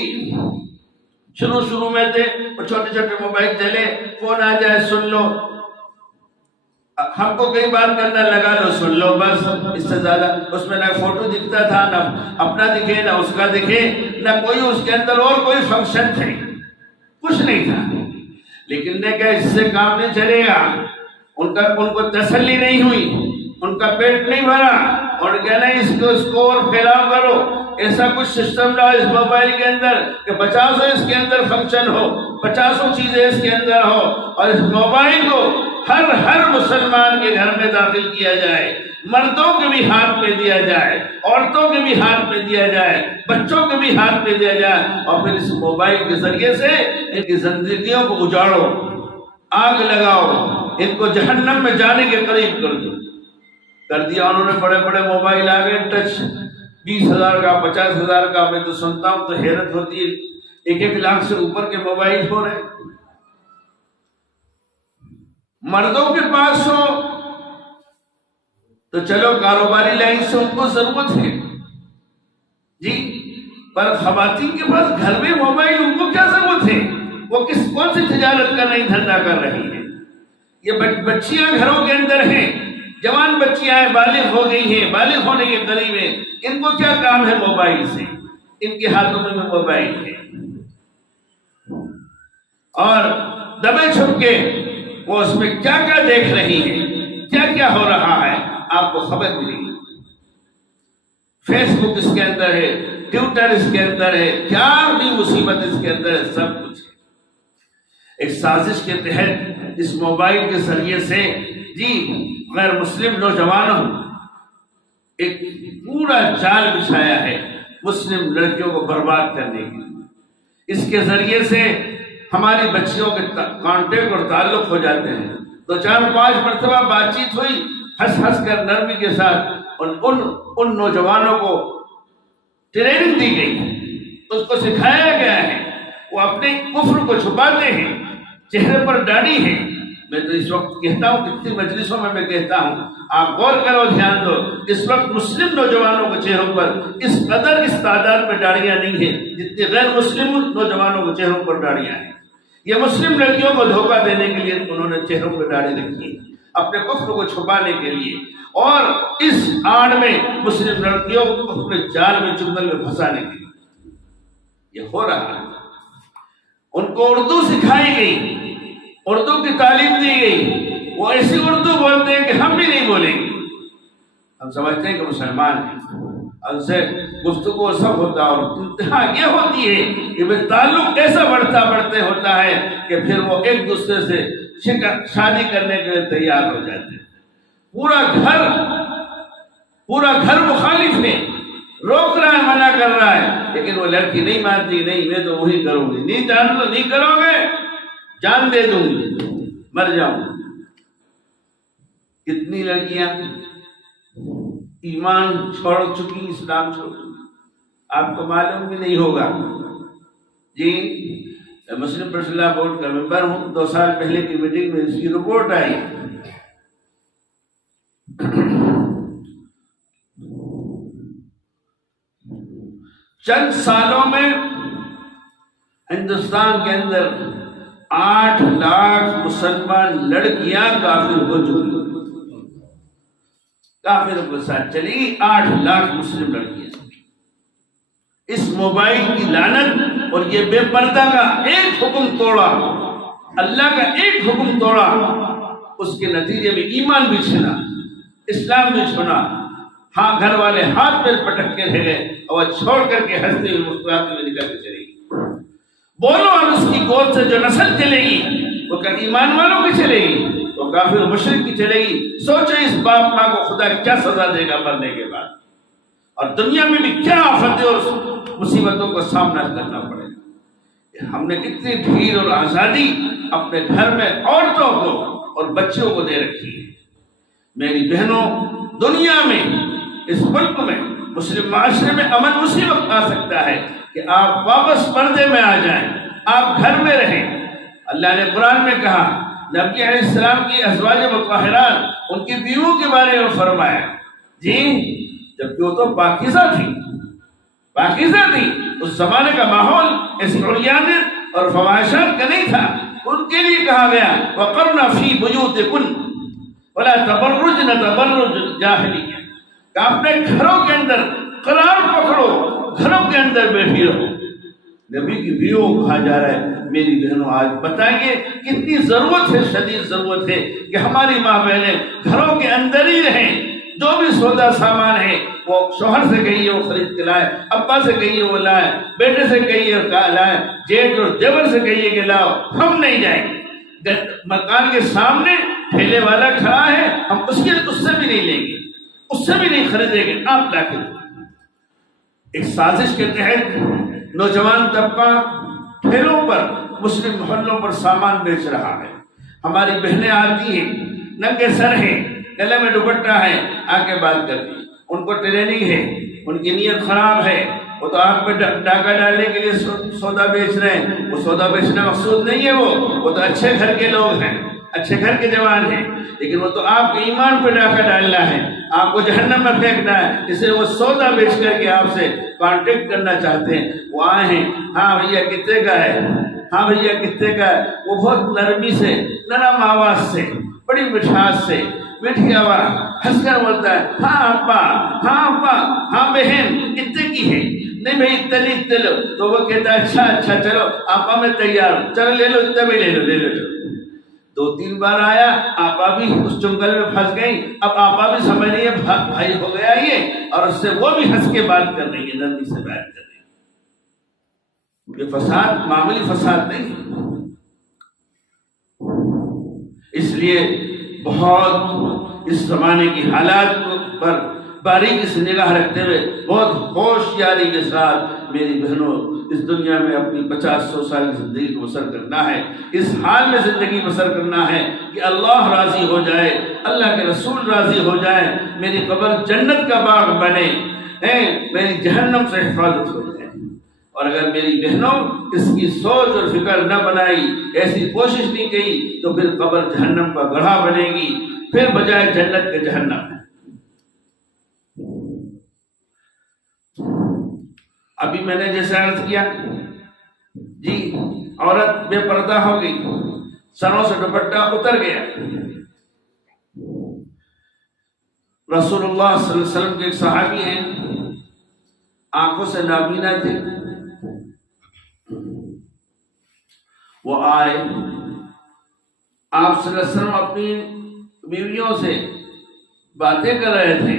شروع میں تھے چھوٹے چھوٹے موبائل چلے، فون آ جائے سن لو، ہم کو کئی بار کرنا لگا لو سن لو، بس اس سے زیادہ اس میں نہ فوٹو دکھتا تھا، نہ اپنا دکھے نہ اس کا دکھے، نہ کوئی اس کے اندر اور کوئی فنکشن تھے، کچھ نہیں تھا۔ لیکن نے کہا اس سے کام نہیں چلے گا، ان کو تسلی نہیں ہوئی، ان کا پیٹ نہیں بھرا، اور کہنا اس کو اور پھیلاؤ کرو، ایسا کچھ سسٹم لاؤ اس موبائل کے اندر کہ 50 اس کے اندر فنکشن ہو، 50 چیزیں اس کے اندر ہو، اور اس موبائل کو ہر مسلمان کے گھر میں داخل کیا جائے، مردوں کے بھی ہاتھ میں دیا جائے، عورتوں کے بھی ہاتھ میں دیا جائے، بچوں کے بھی ہاتھ میں دیا جائے، اور پھر اس موبائل کے ذریعے سے ان کی زندگیوں کو اجاڑو، آگ لگاؤ، ان کو جہنم میں جانے کے قریب کر دیا۔ انہوں نے بڑے بڑے موبائل آ گئے، ٹچ 20,000 کا 50,000 کا، میں تو سنتا ہوں تو حیرت ہوتی ہے، 1 لاکھ سے اوپر کے موبائل ہو رہے۔ مردوں کے پاس ہو تو چلو کاروباری لائن سے ان کو ضرورت ہے جی، پر خواتین کے پاس گھر میں موبائل، ان کو کیا ضرورت ہے؟ وہ کون سی تجارت کر رہی، دھندا کر رہی ہیں؟ یہ بچیاں گھروں کے اندر ہیں، جوان بچیاں ہیں، بالغ ہو گئی ہیں، بالغ ہونے کے قریب ہیں، ان کو کیا کام ہے موبائل سے؟ ان کے ہاتھوں میں موبائل ہے، اور دبے چھپ کے وہ اس میں کیا کیا دیکھ رہی ہیں، کیا کیا ہو رہا ہے، آپ کو خبر ملی۔ فیس بک اس کے اندر ہے، ٹویٹر اس کے اندر ہے، کیا بھی مصیبت اس کے اندر ہے، سب کچھ ہے۔ ایک سازش کے تحت اس موبائل کے ذریعے سے جی غیر مسلم نوجوانوں ایک پورا جال بچھایا ہے مسلم لڑکیوں کو برباد کرنے کے لیے۔ اس کے ذریعے سے ہماری بچیوں کے کانٹیکٹ اور تعلق ہو جاتے ہیں، 2-4-5 مرتبہ بات چیت ہوئی، ہنس کر نرمی کے ساتھ ان نوجوانوں کو ٹریننگ دی گئی، اس کو سکھایا گیا ہے، وہ اپنے کفر کو چھپاتے ہیں، چہرے پر داڑھی ہے۔ میں تو اس وقت کہتا ہوں، کتنی مجلسوں میں کہتا ہوں، آپ غور کرو، دھیان دو، اس وقت مسلم نوجوانوں کے چہروں پر اس قدر اس تعداد میں داڑیاں نہیں ہیں جتنی غیر مسلم نوجوانوں کے چہروں پر داڑیاں ہیں۔ یہ مسلم لڑکیوں کو دھوکہ دینے کے لیے انہوں نے چہروں پر داڑھی رکھی ہے، اپنے کفر کو چھپانے کے لیے، اور اس آڑ میں مسلم لڑکیوں کو اپنے جال میں چنگل میں پھنسانے کے لیے یہ ہو رہا ہے۔ ان کو اردو سکھائی گئی، اردو کی تعلیم دی گئی، وہ ایسی اردو بولتے ہیں کہ ہم بھی نہیں بولیں گے، ہم سمجھتے ہیں کہ مسلمان ہیں، ان سے گفتگو سب ہوتا ہے، اور انتہا یہ ہوتی ہے کہ پھر تعلق ایسا بڑھتے ہوتا ہے کہ پھر وہ ایک دوسرے سے شادی کرنے کے لیے تیار ہو جاتے ہیں۔ پورا گھر مخالف ہے، روک رہا ہے، منع کر رہا ہے، لیکن وہ لڑکی نہیں مانتی، نہیں میں تو وہی کروں گی، نہیں کرو گے جان دے دوں گی، مر جاؤں۔ کتنی لڑکیاں ایمان چھوڑ چکی، اسلام چھوڑ چکی، آپ کو معلوم بھی نہیں ہوگا۔ جی مسلم پرسنل بورڈ کا ممبر ہوں، 2 سال پہلے کی میٹنگ میں اس کی رپورٹ آئی، چند سالوں میں ہندوستان کے اندر 8 لاکھ مسلمان لڑکیاں کافر ہو چکی، کافروں کے ساتھ چلی گئی 8 لاکھ مسلم لڑکیاں۔ اس موبائل کی لعنت اور یہ بے پردہ کا ایک حکم توڑا، اللہ کا ایک حکم توڑا، اس کے نتیجے میں ایمان بھی چھنا، اسلام بھی چھنا، ہاں گھر والے ہاتھ پہ پٹک کے رہ گئے، اور چھوڑ کر کے ہنستے ہوئے مسکراتے ہوئے نکل کے چلے گی۔ بولو، اور اس کی گود سے جو نسل چلے گی وہ کیا ایمان والوں کی چلے گی؟ وہ کافر مشرک کی چلے گی۔ سوچو اس باپ ماں کو خدا کیا سزا دے گا مرنے کے بعد، اور دنیا میں بھی کیا آفتیں اور مصیبتوں کا سامنا کرنا پڑے گا۔ کہ ہم نے کتنی ڈھیل اور آزادی اپنے گھر میں عورتوں کو اور بچوں کو دے رکھی ہے۔ میری بہنوں، دنیا میں، اس ملک میں، مسلم معاشرے میں امن اسی وقت آ سکتا ہے کہ آپ واپس پردے میں آ جائیں، آپ گھر میں رہیں۔ اللہ نے قرآن میں کہا، نبی علیہ السلام کی ازواج مطہرات، ان کی بیویوں کے بارے میں فرمایا، جی جبکہ وہ تو پاکیزہ تھی، پاکیزہ تھی، اس زمانے کا ماحول اس عریانیت اور فواحشات کا نہیں تھا، ان کے لیے کہا گیا وَقَرْنَ فِي بُيُوتِكُنَّ وَلَا تَبَرُّجْنَ تَبَرُّجَ الْجَاهِلِيَّةِ کہ اپنے گھروں کے اندر قرار پکڑو، گھروں کے اندر بیٹھی رہو۔ نبی کی بیویوں کو کہا جا رہا ہے، میری بہنوں آج بتائیے کتنی ضرورت ہے، شدید ضرورت ہے کہ ہماری ماں بہنیں گھروں کے اندر ہی رہیں، جو بھی سودا سامان ہے وہ شوہر سے کہیے وہ خرید کے لائے، ابا سے کہیے وہ لائے، بیٹے سے کہیے لائے، جیٹ اور دیور سے کہیے کہ لاؤ، ہم نہیں جائیں گے۔ مکان کے سامنے ٹھیلے والا کھڑا ہے، ہم اس سے بھی نہیں لیں گے، اس سے بھی نہیں خریدیں گے، آپ لا کے۔ ایک سازش کے تحت نوجوان طبقہ ٹھیلوں پر، مسلم محلوں پر سامان بیچ رہا ہے۔ ہماری بہنیں آتی ہیں، ننگے سر ہیں، گلے میں دوپٹہ ہے، آ کے بات کرتی، ان کو ٹریننگ ہے، ان کی نیت خراب ہے، وہ تو آپ پہ ڈاکہ ڈالنے کے لیے سودا بیچ رہے ہیں، وہ سودا بیچنا مقصود نہیں ہے، وہ تو اچھے گھر کے لوگ ہیں، اچھے گھر کے جوان ہیں، لیکن وہ تو آپ کے ایمان پہ ڈاکہ ڈالنا ہے، آپ کو جہنم میں پھینکنا ہے، اس لیے وہ سودا بیچ کر کے آپ سے کانٹیکٹ کرنا چاہتے ہیں۔ وہ آئے ہیں، ہاں بھیا کتنے کا ہے، ہاں بھیا کتنے کا ہے، وہ بہت نرمی سے، نرم آواز سے، بڑی مٹھاس سے، میٹھی آواز، ہنس کر بولتا ہے، ہاں ابا، ہاں ابا، ہاں بہن کتنے کی ہے، نہیں بھائی اتنے نہیں، اتنے لو، تو وہ کہتا ہے اچھا چلو آپا میں تیار ہوں، چلو لے لو اتنے بھی لے لو چلو۔ 2-3 بار آیا، آپا بھی اس چنگل میں پھنس گئی، اب آپا بھی سمجھ رہی ہے بھائی ہو گیا یہ، اور اس سے وہ بھی ہنس کے بات کر رہی ہے، نرمی سے بات کر رہی ہے۔ یہ فساد معمولی فساد نہیں ہے، اس لیے بہت اس زمانے کی حالات پر باریکی سے نگاہ رکھتے ہوئے بہت ہوشیاری کے ساتھ میری بہنوں اس دنیا میں اپنی 50-100 سال کی زندگی کو بسر کرنا ہے، اس حال میں زندگی بسر کرنا ہے کہ اللہ راضی ہو جائے، اللہ کے رسول راضی ہو جائے، میری قبر جنت کا باغ بنے، میری جہنم سے حفاظت ہو جائے۔ اور اگر میری بہنوں اس کی سوچ اور فکر نہ بنائی، ایسی کوشش نہیں کی، تو پھر قبر جہنم کا گڑھا بنے گی، پھر بجائے جنت کے جہنم ہے۔ ابھی میں نے جیسے عرض کیا، جی عورت بے پردہ ہو گئی، سروں سے دوپٹہ اتر گیا۔ رسول اللہ صلی اللہ علیہ وسلم کے ایک صحابی ہیں، آنکھوں سے نابینا تھے، وہ آئے، آپ صلی اللہ علیہ وسلم اپنی بیویوں سے باتیں کر رہے تھے،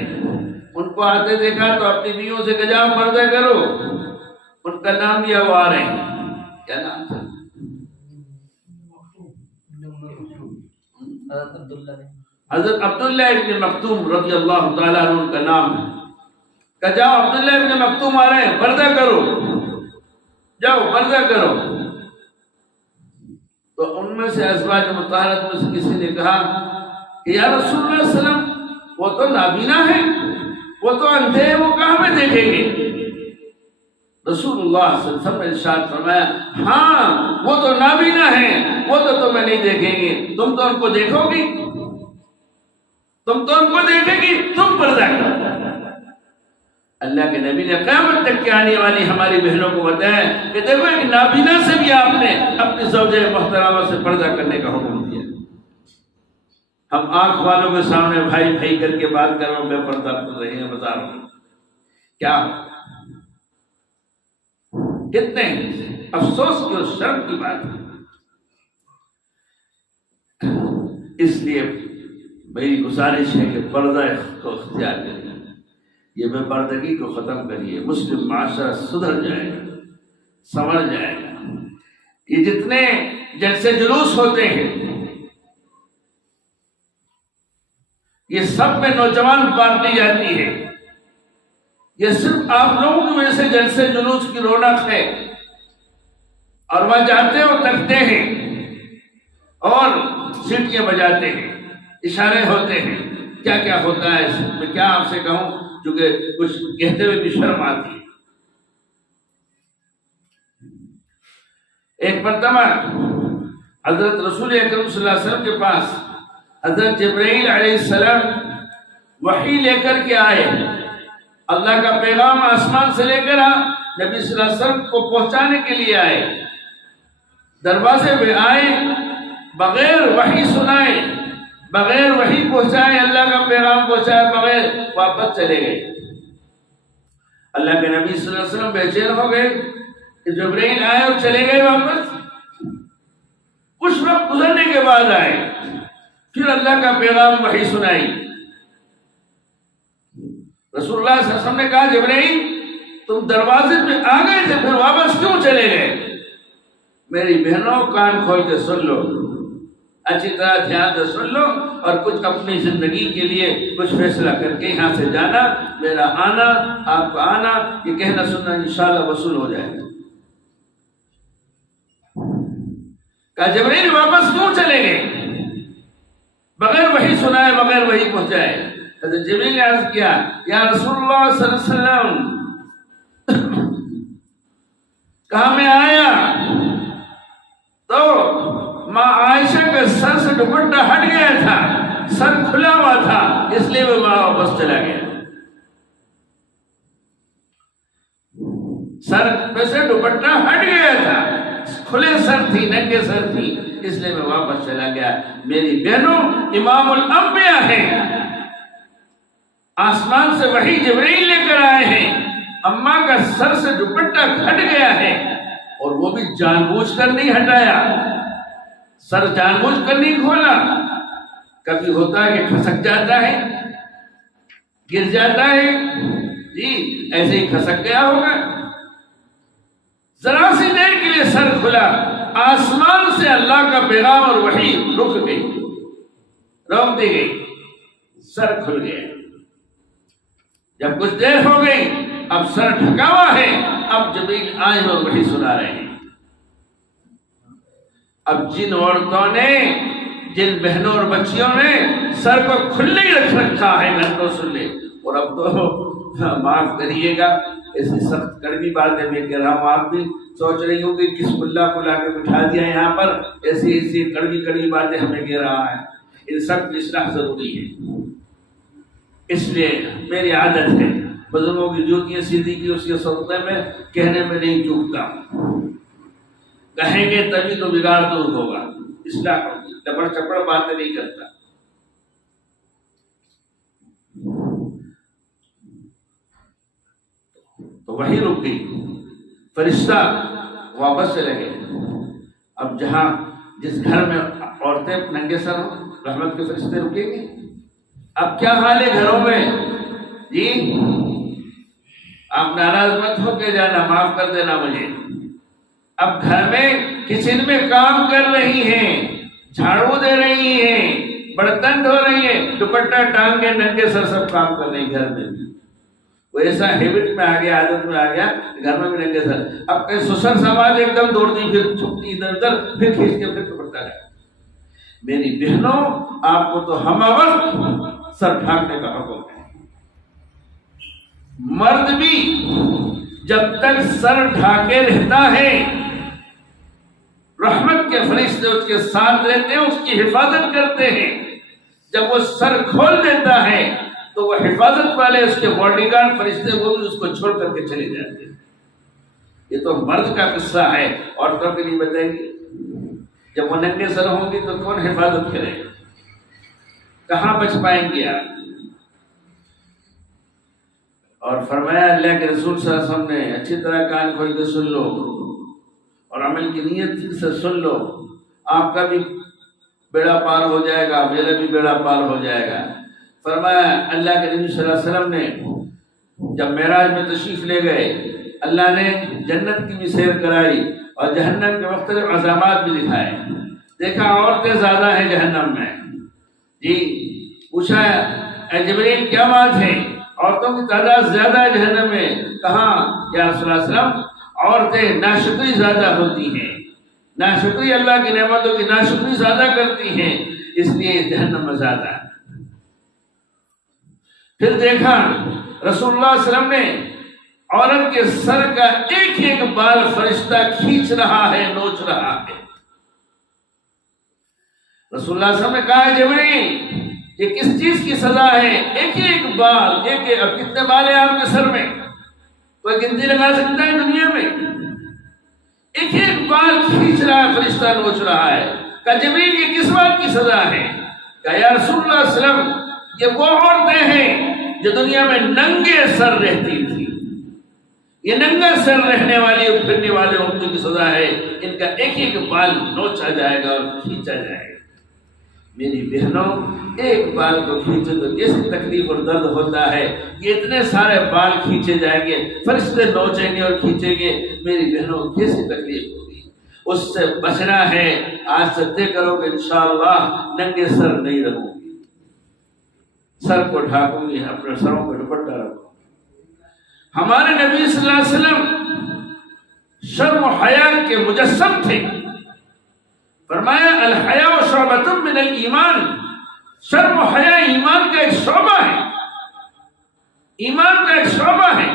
ان کو آتے دیکھا تو اپنی بیویوں سے کہا پردہ کرو، ان کا نام لیا، وہ آ رہے ہیں، کیا نام تھا؟ حضرت عبداللہ ابن مکتوم رضی اللہ تعالیٰ عنہ ان کا نام ہے۔ کہا جاؤ عبداللہ ابن مکتوم آ رہے ہیں، پردہ کرو، جاؤ پردہ کرو۔ تو ان میں سے ازواج مطہرات میں سے کسی نے کہا کہ یا رسول اللہ صلی اللہ علیہ وسلم، وہ تو نابینا ہے، وہ تو اندھے ہیں، وہ کہاں میں دیکھیں گے؟ رسول اللہ صلی اللہ علیہ وسلم نے ارشاد فرمایا، ہاں وہ تو نابینا ہیں، وہ تو تمہیں نہیں دیکھیں گے، تم تو ان کو دیکھو گی، تم تو ان کو دیکھیں گی، تم پردہ کرو۔ اللہ کے نبی نے قیامت تک کے آنے والی ہماری بہنوں کو بتایا کہ دیکھو ایک نابینا سے بھی آپ نے اپنی زوجہ محترمہ سے پردہ کرنے کا حکم دیا۔ ہم آنکھ والوں کے سامنے بھائی بھائی کر کے بات کر رہے ہیں، بے پردہ کر رہے ہیں بازاروں میں، کیا کتنے افسوس کی اور شرم کی بات ہے۔ اس لیے میری گزارش ہے کہ پردہ کو اختیار کریے، یہ بے پردگی کو ختم کریے، مسلم معاشرہ سدھر جائے گا، سنور جائے گا۔ یہ جتنے جلسے جلوس ہوتے ہیں، یہ سب میں نوجوان بانٹی جاتی ہے، یہ صرف آپ لوگوں کی وجہ سے جلسے جلوس کی رونق ہے۔ اور وہاں جاتے اور تکتے ہیں اور سیٹیاں بجاتے ہیں، اشارے ہوتے ہیں، کیا کیا ہوتا ہے میں کیا آپ سے کہوں، چونکہ کچھ کہتے ہوئے بھی شرم آتی ہے۔ ایک مرتبہ حضرت رسول اکرم صلی اللہ علیہ وسلم کے پاس حضرت جبرائیل علیہ السلام وحی لے کر کے آئے، اللہ کا پیغام آسمان سے لے کر نبی صلی اللہ علیہ وسلم کو پہنچانے کے لیے آئے۔ دروازے پہ آئے، بغیر وحی سنائے، بغیر وحی پہنچائے، اللہ کا پیغام پہنچائے بغیر واپس چلے گئے۔ اللہ کے نبی صلی اللہ علیہ وسلم بے چین ہو گئے کہ جبرائیل آئے اور چلے گئے واپس۔ کچھ وقت گزرنے کے بعد آئے، پھر اللہ کا پیغام وحی سنائی۔ رسول اللہ صلی اللہ علیہ وسلم نے کہا جبرائیل تم دروازے پہ آ گئے تھے، پھر واپس کیوں چلے گئے؟ میری بہنوں کان کھول کے سن لو، اچھی طرح دھیان سے سن لو، اور کچھ اپنی زندگی کے لیے کچھ فیصلہ کر کے یہاں سے جانا، میرا آنا، آپ کا آنا، یہ کہنا سننا انشاءاللہ وصول ہو جائے گا۔ کہا جبرائیل واپس کیوں چلے گئے بغیر وحی سنائے، بغیر وحی پہنچائے؟ حضرت جبرائیل نے عرض کیا یا رسول اللہ صلی اللہ علیہ وسلم، کہا میں آیا تو ماں عائشہ کے سر سے دوپٹہ ہٹ گیا تھا، سر کھلا ہوا تھا، اس لیے وہ وہاں واپس چلا گیا۔ سر پہ سے دوپٹہ ہٹ گیا تھا، کھلے سر تھی، ننگے سر تھی، اس لیے میں واپس چلا گیا۔ میری بہنوں امام الانبیاء ہیں، آسمان سے وحی جبرائیل لے کر آئے ہیں، اماں کا سر سے دوپٹہ ہٹ گیا ہے، اور وہ بھی جان بوجھ کر نہیں ہٹایا، سر جان بوجھ کر نہیں کھولا۔ کبھی ہوتا ہے کہ کھسک جاتا ہے، گر جاتا ہے، جی ایسے ہی کھسک گیا ہوگا۔ ذرا سی دیر کے لیے سر کھلا، آسمان سے اللہ کا پیغام اور وحی رک گئی، روک دی گئی، سر کھل گیا۔ جب کچھ دیر ہو گئی، اب سر ڈھکا ہوا ہے، اب جبرائیل آئے اور وحی سنا رہے ہیں۔ اب جن عورتوں نے، جن بہنوں اور بچیوں نے سر کو کھلے ہی رکھ رکھا ہے گھنٹوں سننے، اور اب تو معاف کریے گا ایسی سخت کڑوی باتیں میں کہہ رہا ہوں، آپ بھی سوچ رہی ہوں کہ کس ملا کو لا کے بٹھا دیا یہاں پر، ایسی ایسی کڑوی باتیں ہمیں کہہ رہا ہے۔ ان سب کی اصلاح ضروری ہے، اس لیے میری عادت ہے بزرگوں کی جوتیاں سیدھی کی اس کے صدقے میں کہنے میں نہیں چوکتا، کہیں گے تبھی تو بگاڑ دور ہوگا، اصلاح ہوگی، لپڑ چپڑ باتیں نہیں کرتا۔ تو وہی رک گئی، فرشتہ واپس چلے گئے۔ اب جہاں جس گھر میں عورتیں ننگے سر ہوں، رحمت کے فرشتے رکیں گے؟ اب کیا حال ہے گھروں میں؟ جی آپ ناراض مت ہو کے جانا، معاف کر دینا مجھے۔ اب گھر میں کچن میں کام کر رہی ہیں، جھاڑو دے رہی ہیں، برتن دھو رہی ہیں، دوپٹہ ٹانگ کے ننگے سر سب کام کر رہی ہیں گھر میں بھی۔ وہ ایسا ہیبٹ میں آ گیا، عادت میں آ گیا، گھر میں بھی ننگے سر۔ اب کہیں سسر سماج ایک دم دوڑتی، پھر چھپتی ادھر ادھر، پھر کھینچ کے پھر دوپٹہ رہا۔ میری بہنوں آپ کو تو ہم وقت سر ڈھانکنے کا حکم ہے۔ مرد بھی جب تک سر ڈھانکے رہتا ہے، رحمت کے فرشتے اس کے ساتھ رہتے ہیں، اس کی حفاظت کرتے ہیں۔ جب وہ سر کھول دیتا ہے تو وہ حفاظت والے اس کے باڈی گارڈ فرشتے وہ بھی اس کو چھوڑ کر کے چلے جاتے ہیں۔ یہ تو مرد کا قصہ ہے، عورتوں کے لیے بتائیں گے؟ جب وہ ننگے سر ہوں گی تو کون حفاظت کرے گا؟ کہاں بچ پائیں گے آپ؟ اور فرمایا اللہ کے رسول صلی اللہ علیہ وسلم نے اچھی طرح کان کھول کے سن لو اور عمل کی نیت سے سن لو، آپ کا بھی بیڑا پار ہو جائے گا، میرا بھی بیڑا پار ہو جائے گا۔ فرمایا اللہ کے نبی صلی اللہ علیہ وسلم نے جب معراج میں تشریف لے گئے، اللہ نے جنت کی بھی سیر کرائی اور جہنم کے مختلف عذابات بھی دکھائے۔ دیکھا عورتیں زیادہ ہیں جہنم میں، جی پوچھا اے جبرائیل کیا بات ہے؟ عورتوں کی تعداد زیادہ ہے جہنم میں۔ کہاں یا رسول اللہ صلی اللہ علیہ وسلم؟ عورتیں ناشکری زیادہ ہوتی ہیں، ناشکری اللہ کی نعمتوں کی ناشکری زیادہ کرتی ہیں، اس لیے جہنم میں زیادہ ہے۔ پھر دیکھا رسول اللہ صلی اللہ علیہ وسلم نے عورت کے سر کا ایک ایک بال فرشتہ کھینچ رہا ہے، نوچ رہا ہے۔ رسول اللہ صلی اللہ علیہ وسلم نے کہا ہے جبریل یہ کس چیز کی سزا ہے؟ ایک ایک بال، ایک ایک، اب کتنے بال ہیں آپ کے سر میں؟ کوئی گنتی لگا سکتا ہے دنیا میں؟ ایک ایک بال کھینچ رہا ہے، فرشتہ نوچ رہا ہے۔ کہا جبریل یہ کس بات کی سزا ہے؟ کہا یا رسول اللہ صلی اللہ علیہ وسلم یہ وہ عورتیں ہیں جو دنیا میں ننگے سر رہتی تھی، یہ ننگا سر رہنے والی اور پھرنے والے عورتوں کی سزا ہے، ان کا ایک ایک بال نوچا جائے گا اور کھینچا جائے گا۔ میری بہنوں، ایک بال کو کھینچے تو کیسی تکلیف اور درد ہوتا ہے، یہ اتنے سارے بال کھینچے جائیں گے، فرشتے نوچیں گے اور کھینچیں گے، میری بہنوں کیسی تکلیف ہوگی۔ اس سے بچنا ہے، آج سے طے کرو کہ انشاءاللہ ننگے سر نہیں رہوں گی، سر کو ڈھانپوں گی، اپنے سروں کو دوپٹہ رکھوں گی۔ ہمارے نبی صلی اللہ علیہ وسلم شرم و حیا کے مجسم تھے، فرمایا الحیاء شعبۃ من الایمان، شرم و حیا ایمان کا ایک شعبہ ہے، ایمان کا ایک شعبہ ہے۔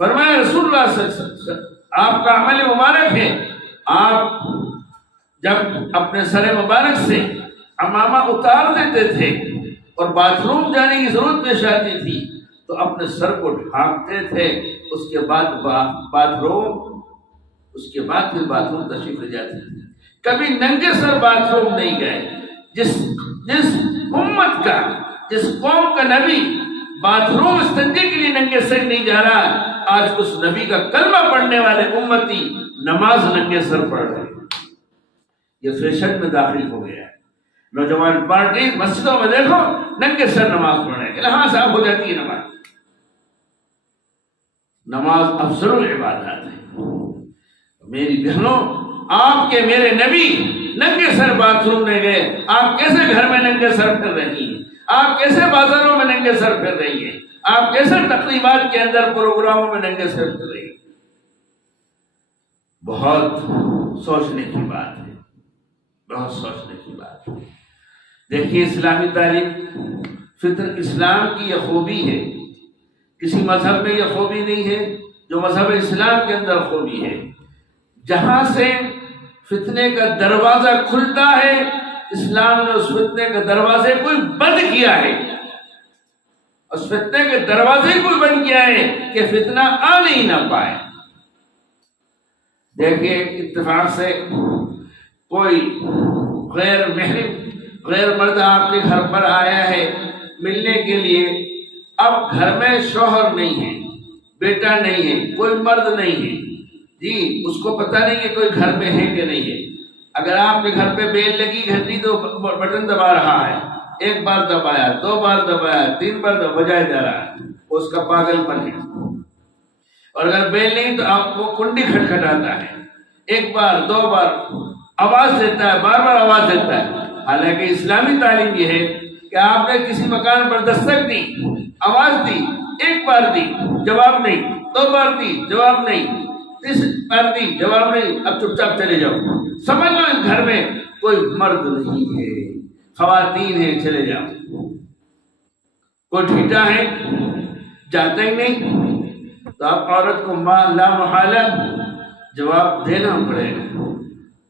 فرمایا رسول اللہ صلی اللہ علیہ وسلم آپ کا عمل مبارک ہے، آپ جب اپنے سر مبارک سے عمامہ اتار دیتے تھے اور باتھ روم جانے کی ضرورت پیش آتی تھی تو اپنے سر کو ڈھانپتے تھے، اس کے بعد باتھ روم تشریف لے جاتے تھے، کبھی ننگے سر باتھ روم نہیں گئے۔ جس امت کا، جس قوم کا نبی باتھ روم استنجے کے لیے ننگے سر نہیں جا رہا، آج اس نبی کا کلمہ پڑھنے والے امتی نماز ننگے سر پڑھ رہے ہیں۔ یہ فیشن میں داخل ہو گیا ہے، نوجوان پارٹی مسجدوں میں دیکھو ننگے سر نماز پڑھ رہے ہیں، ہاں صاحب ہو جاتی ہے نماز۔ نماز افضل العبادات ہے۔ میری بہنوں، آپ کے میرے نبی ننگے سر باتھ روم میں گئے، آپ کیسے گھر میں ننگے سر پھر رہی ہیں؟ آپ کیسے بازاروں میں ننگے سر پھر رہی ہیں؟ آپ کیسے تقریبات کے اندر پروگراموں میں ننگے سر پھر رہی ہیں؟ بہت سوچنے کی بات ہے، بہت سوچنے کی بات ہے۔ دیکھیے اسلامی تعلیم، فطر اسلام کی یہ خوبی ہے، کسی مذہب میں یہ خوبی نہیں ہے جو مذہب اسلام کے اندر خوبی ہے۔ جہاں سے فتنے کا دروازہ کھلتا ہے، اسلام نے اس فتنے کے دروازے کو بند کیا ہے، اس فتنے کے دروازے کو بند کیا ہے کہ فتنہ آنے ہی نہ پائے۔ دیکھیے اتفاق سے کوئی غیر محرم، غیر مرد آپ کے گھر پر آیا ہے ملنے کے لیے، اب گھر میں شوہر نہیں ہے، بیٹا نہیں ہے، کوئی مرد نہیں ہے، جی اس کو پتہ نہیں ہے کوئی گھر میں ہے کہ نہیں ہے۔ اگر آپ کے گھر پہ بیل لگی گھنٹی تو بٹن دبا رہا ہے، ایک بار دبایا، دو بار دبایا، تین بار بجائے جا رہا ہے، اس کا پاگل پن ہے۔ اور اگر بیل نہیں تو آپ کو کنڈی کھٹکھٹاتا ہے، ایک بار دو بار آواز دیتا ہے، بار بار آواز دیتا ہے۔ حالانکہ اسلامی تعلیم یہ ہے کہ آپ نے کسی مکان پر دستک دی، آواز دی، ایک بار دی جواب نہیں، دو بار دی جواب نہیں، تیسری بار دی جواب نہیں، اب چپ چاپ چلے جاؤ، سمجھ لو اس گھر میں کوئی مرد نہیں ہے، خواتین ہیں، چلے جاؤ۔ کوئی ڈھیٹا ہے جاتا ہی نہیں تو آپ عورت کو لا محالہ جواب دینا پڑے گا،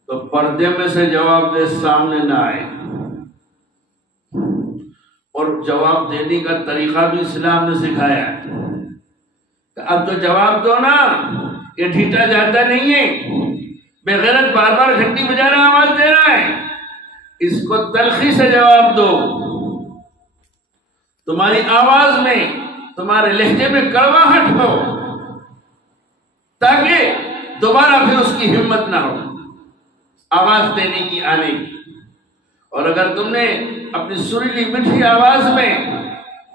تو پردے میں سے جواب دے، سامنے نہ آئے۔ اور جواب دینے کا طریقہ بھی اسلام نے سکھایا ہے، اب تو جواب دو نا، یہ ڈھیٹا جاتا نہیں ہے، بے غیرت بار بار گھنٹی بجا رہا آواز دے رہا ہے، اس کو تلخی سے جواب دو۔ تمہاری آواز میں، تمہارے لہجے میں کڑواہٹ ہو، تاکہ دوبارہ پھر اس کی ہمت نہ ہو آواز دینے کی، آنے کی۔ اور اگر تم نے اپنی سریلی میٹھی آواز میں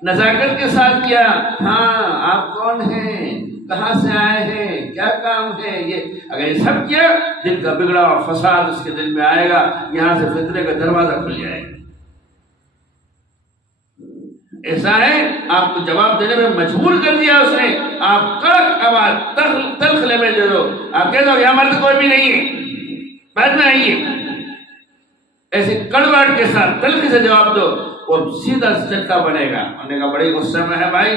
نزاکت کے ساتھ کیا، ہاں آپ کون ہیں، کہاں سے آئے ہیں، کیا کام ہے، یہ اگر یہ سب کیا، دل کا بگڑا اور فساد اس کے دل میں آئے گا، یہاں سے فتنے کا دروازہ کھل جائے گا۔ ایسا ہے آپ کو جواب دینے میں مجبور کر دیا اس نے. آپ کڑک آواز تلخ لہجے دے دو, آپ کہہ دو یہاں مرد کوئی بھی نہیں ہے, بعد میں آئیے, ایسے کڑواہٹ کے ساتھ تلخی سے جواب دو, وہ سیدھا چٹا بنے گا. انہوں نے کہا بڑے غصے میں ہے بھائی,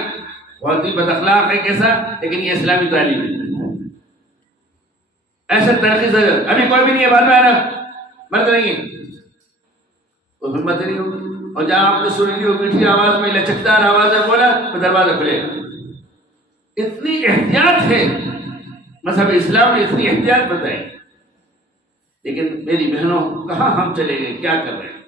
بہت ہی بد اخلاق ہے کیسا, لیکن یہ اسلامی تعلیم ہے. ایسے تلخی سے ابھی کوئی بھی نہیں ہے, بعد میں آنا, مرد نہیں ہے, وہ ہمت نہیں ہوگی. اور جہاں آپ نے سنی ہو میٹھی آواز میں, لچکدار آواز میں بولا تو دروازہ کھلے گا. اتنی احتیاط ہے مذہب اسلام نے, اتنی احتیاط بتائی. لیکن میری بہنوں کہاں ہم چلے گئے, کیا کر رہے ہیں؟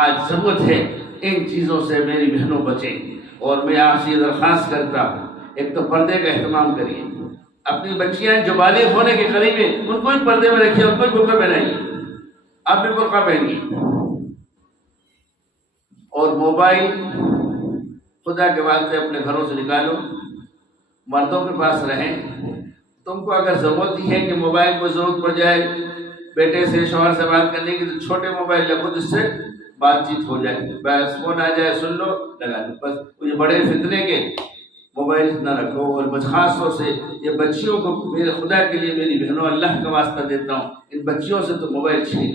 آج ضرورت ہے ان چیزوں سے میری بہنوں بچیں. اور میں آپ سے یہ درخواست کرتا ہوں, ایک تو پردے کا اہتمام کریے. اپنی بچیاں جو بالغ ہونے کے قریب ہیں ان کو ہی پردے میں رکھیے, ان کو ہی برقع پہنائیے, آپ بھی برقع پہنیے. اور موبائل خدا کے واسطے اپنے گھروں سے نکالو, مردوں کے پاس رہیں. تم کو اگر ضرورت ہی ہے کہ موبائل کو ضرورت پڑ جائے بیٹے سے شوہر سے بات کرنے کی, تو چھوٹے موبائل رکھو جس سے بات چیت ہو جائے, بس فون آ جائے سن لو لگا دو. بس یہ بڑے فتنے کے موبائل نہ رکھو. اور خاص طور سے یہ بچیوں کو میرے خدا کے لیے میری بہنوں اللہ کا واسطہ دیتا ہوں, ان بچیوں سے تو موبائل چھین,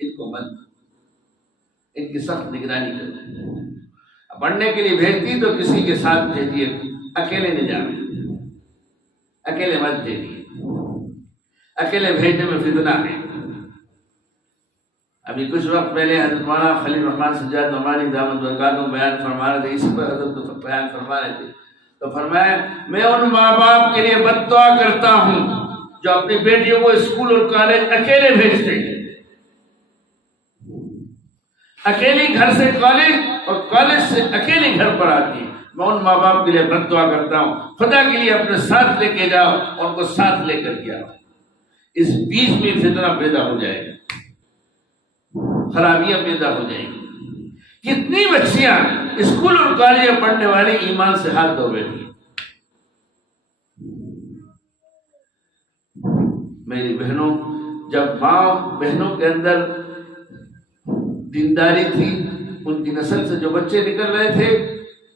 ان کو مت, ان کی سخت نگرانی کرو. پڑھنے کے لیے بھیجتی تو کسی کے ساتھ بھیجیے, اکیلے نہیں جانا, اکیلے مت بھیجیے, اکیلے بھیجنے میں فتنہ ہے. ابھی کچھ وقت پہلے حضرت مولانا خلیل الرحمن سجاد نعمانی دامت برکاتہم بیان فرما رہے تھے, اس پر حضرت بیان فرما رہے تھے, تو فرمایا میں ان ماں باپ کے لیے بد دعا کرتا ہوں جو اپنی بیٹیوں کو اسکول اور کالج اکیلے بھیجتے ہیں, اکیلی گھر سے کالج اور کالج سے اکیلی گھر پر آتی ہے. میں ان ماں باپ کے لیے بد دعا کرتا ہوں, خدا کے لیے اپنے ساتھ لے کے جاؤ اور ان کو ساتھ لے کر کے آؤ. اس بیچ میں فتنہ پیدا ہو جائے گا, خرابیاں پیدا ہو جائیں گی. کتنی بچیاں اسکول اور کالج میں پڑھنے والی ایمان سے ہاتھ دھو بیٹھی. میری بہنوں, جب ماں بہنوں کے اندر دینداری تھی, ان کی نسل سے جو بچے نکل رہے تھے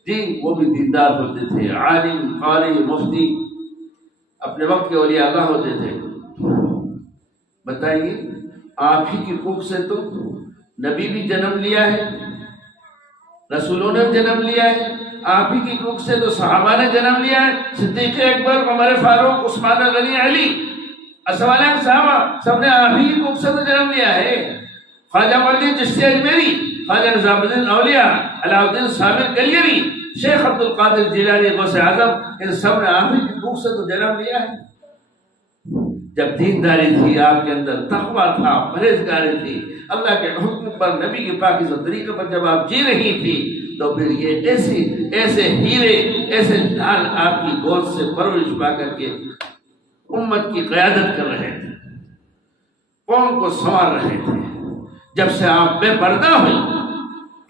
جی وہ بھی دیندار ہوتے تھے, عالم, قاری, مفتی, اپنے وقت کے اولیاء اللہ ہوتے تھے. بتائیے, آپ ہی کی کوکھ سے تو نبی بھی جنم لیا ہے, رسولوں نے بھی جنم لیا ہے, آپ ہی کی کوکھ سے تو صحابہ نے جنم لیا ہے, صدیق اکبر, عمر فاروق, عثمان غنی, علی, اسوالہ صحابہ سب نے آپ ہی کی کوکھ سے تو جنم لیا ہے. خواجہ معین چشتی اجمیری, خواجہ نظام الدین اولیاء, علاء الدین صابر کلیری, شیخ عبد القادر جیلانی, غوث اعظم, ان سب نے آپ ہی کی کوکھ سے تو جنم لیا ہے. جب دینداری تھی آپ کے اندر, تقویٰ تھا, پرہیزگاری تھی, اللہ کے حکم پر, نبی کے پاکیزہ طریقے پر جب آپ جی رہی تھی, تو پھر یہ ایسے ہیرے, ایسے ڈھال آپ کی گود سے پرورش پا کر کے امت کی قیادت کر رہے تھے, قوم کو سنوار رہے تھے. جب سے آپ بے پردہ ہوئی,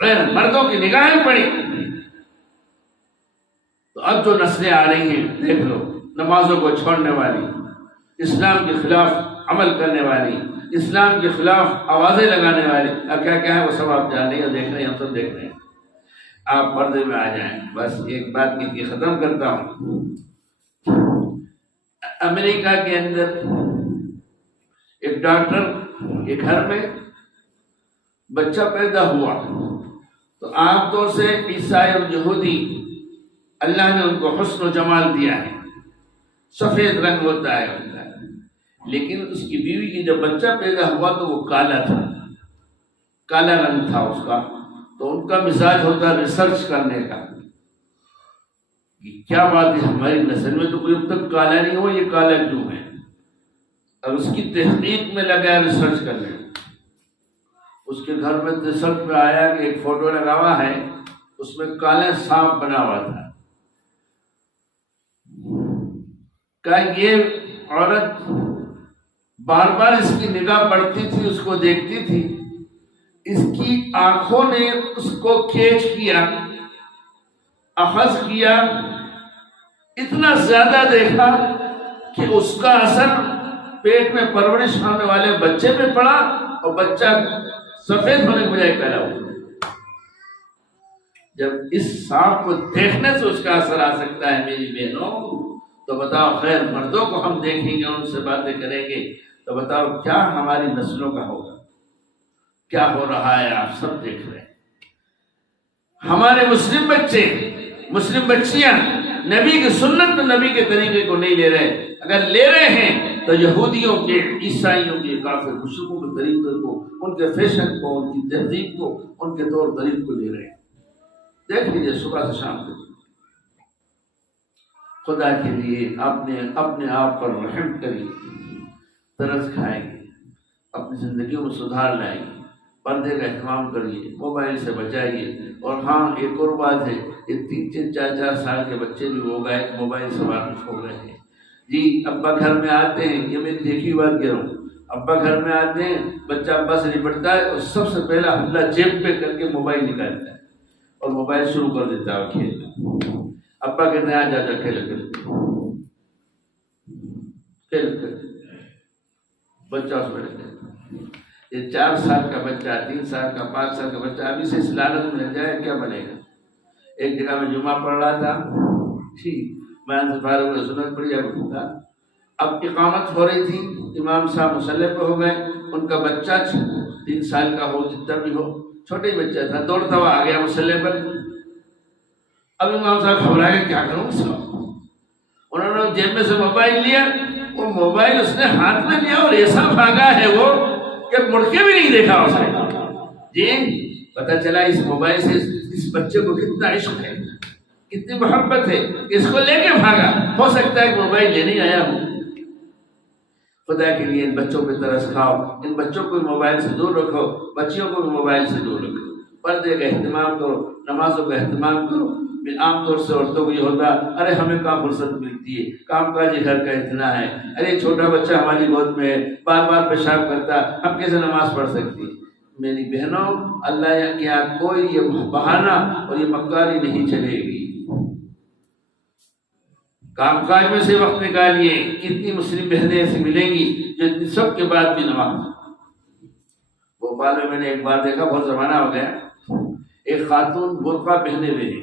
غیر مردوں کی نگاہیں پڑی, تو اب جو نسلیں آ رہی ہیں دیکھ لو, نمازوں کو چھوڑنے والی, اسلام کے خلاف عمل کرنے والی, اسلام کے خلاف آوازیں لگانے والی, اب کیا کیا ہے وہ سب آپ جان رہے ہیں, دیکھ رہے ہیں, ہم سب دیکھ رہے ہیں. آپ پردے میں آ جائیں. بس ایک بات کی ختم کرتا ہوں. امریکہ کے اندر ایک ڈاکٹر کے گھر میں بچہ پیدا ہوا, تو عام طور سے عیسائی اور یہودی اللہ نے ان کو حسن و جمال دیا ہے, سفید رنگ ہوتا ہے ان کا, لیکن اس کی بیوی کی جب بچہ پیدا ہوا تو وہ کالا تھا, کالا رنگ تھا اس کا. تو ان کا مزاج ہوتا ریسرچ کرنے کا, کیا بات ہے, ہماری نسل میں تو کوئی اب تک کالا نہیں ہو, یہ کالا کیوں ہے؟ اب اس کی تحقیق میں لگا ریسرچ کرنے. اس کے گھر میں ریسرچ میں آیا کہ ایک فوٹو لگا ہوا ہے, اس میں کالے سانپ بنا ہوا تھا. کہ یہ عورت بار بار اس کی نگاہ پڑتی تھی, اس کو دیکھتی تھی, اس کی آنکھوں نے اس کو کیچ کیا, اخذ کیا, اتنا زیادہ دیکھا کہ اس کا اثر پیٹ میں پرورش ہونے والے بچے میں پڑا, اور بچہ سفید ہونے کے بجائے کالا ہوا. جب اس سانپ کو دیکھنے سے اس کا اثر آ سکتا ہے میری بہنوں، تو بتاؤ خیر مردوں کو ہم دیکھیں گے، ان سے باتیں کریں گے، تو بتاؤ کیا ہماری نسلوں کا ہوگا؟ کیا ہو رہا ہے آپ سب دیکھ رہے ہیں۔ ہمارے مسلم بچے، مسلم بچیاں نبی کی سنت، نبی کے طریقے کو نہیں لے رہے، اگر لے رہے ہیں تو یہودیوں کے، عیسائیوں کے، کافر مشرکوں کے طریقے کو، ان کے فیشن کو، ان کی تہذیب کو، ان کے طور طریق کو لے رہے ہیں۔ دیکھ لیجیے صبح سے شام تک۔ خدا کے لیے اپنے آپ پر رحم کریے، ترس کھائیں گے، اپنی زندگیوں میں سدھار لائیں گے، پردے کا اہتمام کریے، موبائل سے بچائیے۔ اور ہاں ایک اور بات ہے، یہ 3-4 سال کے بچے بھی ہو گئے موبائل سے واقف ہو گئے ہیں جی۔ ابا گھر میں آتے ہیں، یہ میری دیکھی بات کہہ رہا ہوں، ابا گھر میں آتے ہیں، بچہ ابا سے نپٹتا ہے اور سب سے پہلا حملہ جیب پہ کر کے موبائل نکالتا ہے اور موبائل شروع کر دیتا ہے کھیلنا۔ ابا کہتے ہیں آ جا کھیل بچہ اس بیٹھ گیا۔ یہ 4 سال کا بچہ، 3 سال کا، 5 سال کا بچہ ابھی سے اس لالچ میں لگ جائے کیا بنے گا؟ ایک جگہ میں جمعہ پڑھ رہا تھا، ٹھیک میں سے فارغ ہوئے، سنت پڑھی اب اقامت ہو رہی تھی، امام صاحب مصلی پہ ہو گئے، ان کا بچہ 3 سال کا ہو، جتنا بھی ہو، چھوٹے ہی بچہ تھا، دوڑتا ہوا آ گیا مصلی پر۔ اب امام صاحب گھبرا گئے، کیا کروں اس کا؟ انہوں نے جیب میں سے موبائل لیا، وہ موبائل اس نے ہاتھ میں لیا اور ایسا بھاگا ہے وہ کہ مڑ کے بھی نہیں دیکھا اس نے جی۔ پتہ چلا اس موبائل سے اس بچے کو کتنا عشق ہے، کتنی محبت ہے، اس کو لے کے بھاگا۔ ہو سکتا ہے کہ موبائل لینے آیا ہوں۔ خدا کے لیے ان بچوں پہ ترس کھاؤ، ان بچوں کو موبائل سے دور رکھو، بچیوں کو بھی موبائل سے دور رکھو، پردے کا اہتمام کرو، نمازوں کا اہتمام کرو۔ عام طور سے عورتوں کو یہ ہوتا ارے ہمیں کہاں فرصت ملتی ہے، کام کاج گھر کا اتنا ہے، ارے چھوٹا بچہ ہماری گود میں ہے، بار بار پیشاب کرتا، ہم کیسے نماز پڑھ سکتی؟ میری بہنوں، اللہ کے یہاں کوئی یہ بہانہ اور یہ مکاری نہیں چلے گی۔ کام کاج میں سے وقت نکالیے۔ کتنی مسلم بہنیں ایسی ملیں گی جو سب کے بعد بھی نماز۔ بھوپال میں نے ایک بار دیکھا، بہت زمانہ ہو گیا، ایک خاتون برقع پہنے ہوئے ہے،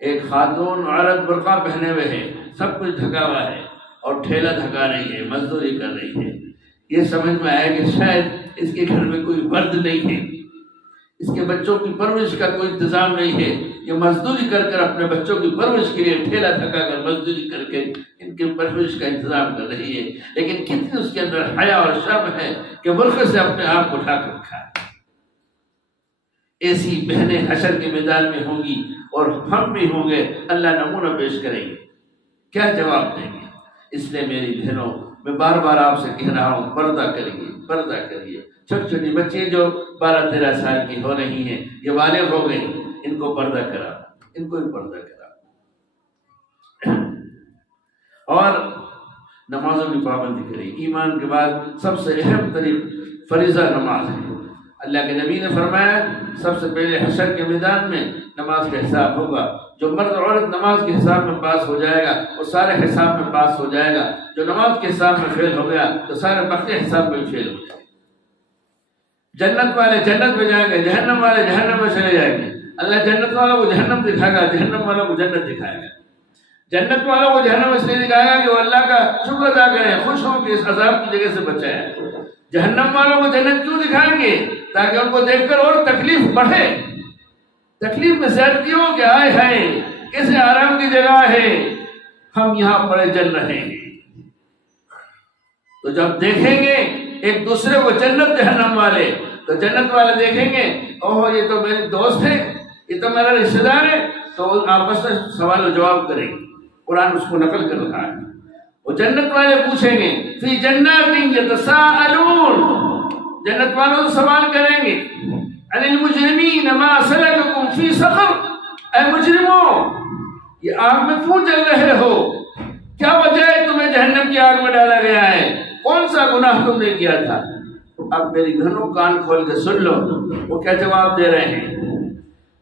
ایک خاتون عورت برقع پہنے ہوئے ہے، سب کچھ ڈھکا ہوا ہے اور ٹھیلا دھکا رہی ہے، مزدوری کر رہی ہے۔ یہ سمجھ میں آیا کہ شاید اس کے گھر میں کوئی مرد نہیں ہے، اس کے بچوں کی پرورش کا کوئی انتظام نہیں ہے، یہ مزدوری کر کر اپنے بچوں کی پرورش کے لیے ٹھیلا دھکا کر مزدوری کر کے ان کی پرورش کا انتظام کر رہی ہے، لیکن کتنی اس کے اندر حیا اور شرم ہے کہ برقع سے اپنے آپ کو ڈھک رکھا ہے۔ ایسی بہنیں حشر کے میدان میں ہوں گی اور ہم بھی ہوں گے، اللہ نمونہ پیش کریں گے، کیا جواب دیں گے؟ اس لیے میری بہنوں، میں بار بار آپ سے کہہ رہا ہوں، پردہ کریے، پردہ کریے۔ چھوٹی چھوٹی بچی جو 12-13 سال کی ہو رہی ہیں، یہ بالغ ہو گئی، ان کو پردہ کرا، ان کو بھی پردہ کرا، اور نمازوں کی پابندی کرے۔ ایمان کے بعد سب سے اہم ترین فریضہ نماز ہے۔ اللہ کے نبی نے فرمایا سب سے پہلے حشر کے میدان میں نماز کا حساب ہوگا۔ جو مرد عورت نماز کے حساب میں پاس ہو جائے گا وہ سارے حساب میں پاس ہو جائے گا، جو نماز کے حساب میں فیل ہو گیا تو سارے بقیہ حساب میں فیل ہو جائے گا۔ جنت والے جنت میں جائیں گے، جہنم والے جہنم میں چلے جائیں گے۔ اللہ جنت والوں کو جہنم دکھائے گا، جہنم والوں کو جنت دکھائے گا۔ جنت والوں کو جہنم اس لیے دکھائے گا کہ وہ اللہ کا شکر ادا کریں، خوش ہوں کہ اس عذاب کی جگہ سے بچائے۔ جہنم والوں کو جنت کیوں دکھائیں گے؟ تاکہ ان کو دیکھ کر اور تکلیف بڑھے، تکلیف میں زیادتی ہو کہ آئے ہائے کیسے آرام کی جگہ ہے، ہم یہاں پڑے جل رہے ہیں۔ تو جب دیکھیں گے ایک دوسرے کو جنت جہنم والے، تو جنت والے دیکھیں گے اوہ یہ تو میرے دوست ہے، یہ تو میرا رشتہ دار ہے، تو آپس میں سوال و جواب کریں گے۔ قرآن اس کو نقل کر رہا ہے۔ وہ جنت والے پوچھیں گے فی جنات یتساءلون، جنت والوں سے سوال کریں گے عن المجرمین ما سلککم فی سقر، اے مجرموں یہ آگ میں کیوں جل رہے ہو؟ کیا وجہ ہے تمہیں جہنم کی آگ میں ڈالا گیا ہے؟ کون سا گناہ تم نے کیا تھا؟ اب میری بہنوں کان کھول کے سن لو وہ کیا جواب دے رہے ہیں۔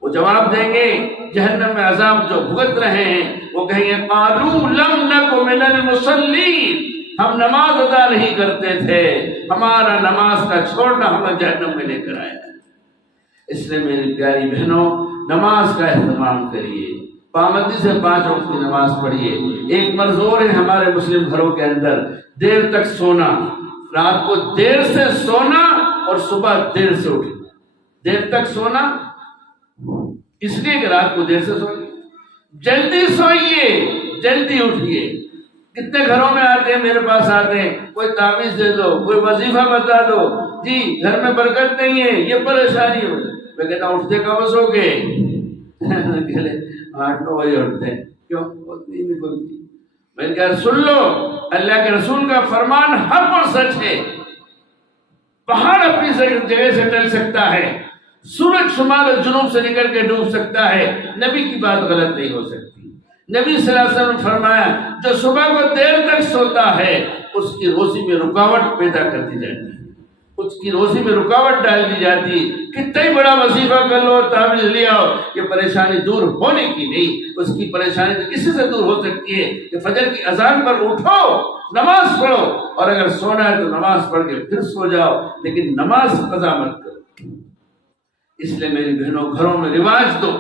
وہ جواب دیں گے جہنم میں عذاب جو بھگت رہے ہیں، وہ کہیں گے قالوا لم نک من المصلین، ہم نماز ادا نہیں کرتے تھے، ہمارا نماز کا چھوڑنا ہمیں جہنم میں لے کر آیا۔ اس لیے میری پیاری بہنوں نماز کا اہتمام کریے، پابندی سے 5 وقت کی نماز پڑھیے۔ ایک مرض اور ہے ہمارے مسلم گھروں کے اندر، دیر تک سونا، رات کو دیر سے سونا اور صبح دیر سے اٹھنا۔ دیر تک سونا اس لیے کہ رات کو دیر سے سوئیے، جلدی سوئیے، جلدی اٹھیے۔ کتنے گھروں میں آتے ہیں، میرے پاس آتے ہیں، کوئی تعویذ دے دو، کوئی وظیفہ بتا دو، جی گھر میں برکت نہیں ہے، یہ پریشانی ہو۔ میں کہتا ہوں اٹھتے کب سو گے؟ 8-9 بجے اٹھتے ہیں، کیوں؟ نیند نہیں کھلتی۔ میں نے کہا سن لو، اللہ کے رسول کا فرمان حق اور سچ ہے۔ پہاڑ اپنی جگہ سے ٹل سکتا ہے، سورج شمال اور جنوب سے نکل کے ڈوب سکتا ہے، نبی کی بات غلط نہیں ہو سکتی۔ نبی صلی اللہ علیہ وسلم نے فرمایا جو صبح کو دیر تک سوتا ہے اس کی روزی میں رکاوٹ پیدا کر دی جاتی ہے، اس کی روزی میں رکاوٹ ڈال دی جاتی ہے۔ کتنا ہی بڑا وظیفہ کر لو، تعویذ لیا ہو، یہ پریشانی دور ہونے کی نہیں، اس کی پریشانی تو کسی سے دور ہو سکتی ہے کہ فجر کی اذان پر اٹھو، نماز پڑھو، اور اگر سونا ہے تو نماز پڑھ کے پھر سو جاؤ، لیکن نماز قضا مت کرو۔ اس لیے میری بہنوں گھروں میں رواج دو،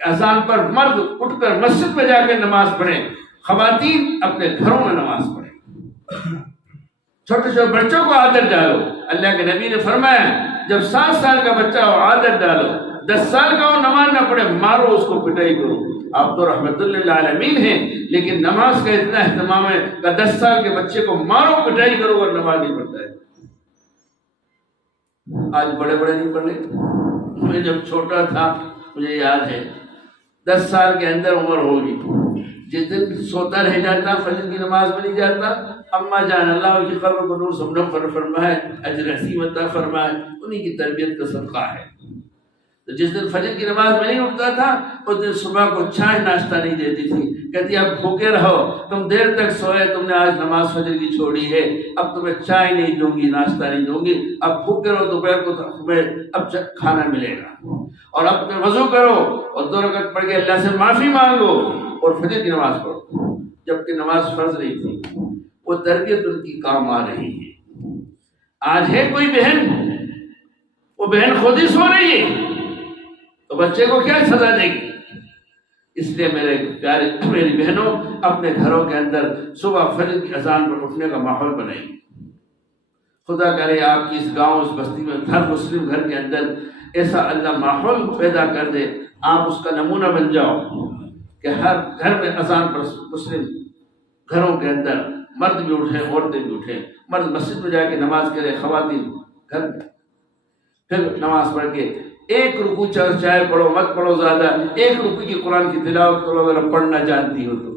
اذان پر مرد اٹھ کر مسجد میں جا کے نماز پڑھیں، خواتین اپنے گھروں میں نماز پڑھیں۔ چھوٹے چھوٹے بچوں کو عادت ڈالو، اللہ کے نبی نے فرمایا جب 7 سال کا بچہ ہو عادت ڈالو، 10 سال کا ہو نماز نہ پڑھے مارو اس کو، پٹائی کرو۔ آپ تو رحمت للعالمین ہیں، لیکن نماز کا اتنا اہتمام ہے کہ 10 سال کے بچے کو مارو، پٹائی کرو اور نماز نہیں پڑھتا ہے۔ آج بڑے بڑے نہیں پڑھ رہے۔ میں جب چھوٹا تھا مجھے یاد ہے 10 سال کے اندر عمر ہوگی، جس دن سوتا رہ جاتا، فجر کی نماز میں نہیں جاتا، اما جان اللہ کی قبر کو نور سمجھو فرمائے، اجر عظیم عطا فرمائے، انہی کی تربیت کا صدقہ ہے۔ تو جس دن فجر کی نماز میں نہیں اٹھتا تھا اس دن صبح کو چائے ناشتہ نہیں دیتی تھی، کہتی اب بھوکے رہو، تم دیر تک سوئے، تم نے آج نماز فجر کی چھوڑی ہے، اب تمہیں چائے نہیں دوں گی، ناشتہ نہیں دوں گی، اب بھوکے رہو، دوپہر کو تمہیں اب کھانا ملے گا، اور اب تم وضو کرو اور 2 رکعت پڑھ کے اللہ سے معافی مانگو اور فجر کی نماز پڑھو، جبکہ نماز فرض نہیں تھی۔ وہ تربیت ان کی کام آ رہی ہے۔ آج ہے کوئی بہن، وہ بہن خود ہی سو رہی ہے تو بچے کو کیا سزا دے گی؟ اس لیے میرے پیارے میری بہنوں اپنے گھروں کے اندر صبح فجر کی اذان پر اٹھنے کا ماحول بنائیے۔ خدا کرے آپ کی اس گاؤں اس بستی میں ہر مسلم گھر کے اندر ایسا اللہ ماحول پیدا کر دے، آپ اس کا نمونہ بن جاؤ کہ ہر گھر میں اذان پر مسلم گھروں کے اندر مرد بھی اٹھیں، عورتیں بھی اٹھیں، مرد مسجد میں جا کے نماز کرے، خواتین گھر میں پھر نماز پڑھ کے 1 رکوع چاہے پڑھو، مت پڑھو زیادہ، 1 رکوع کی قرآن کی تلاوت کرو اگر پڑھنا جانتی ہو تو۔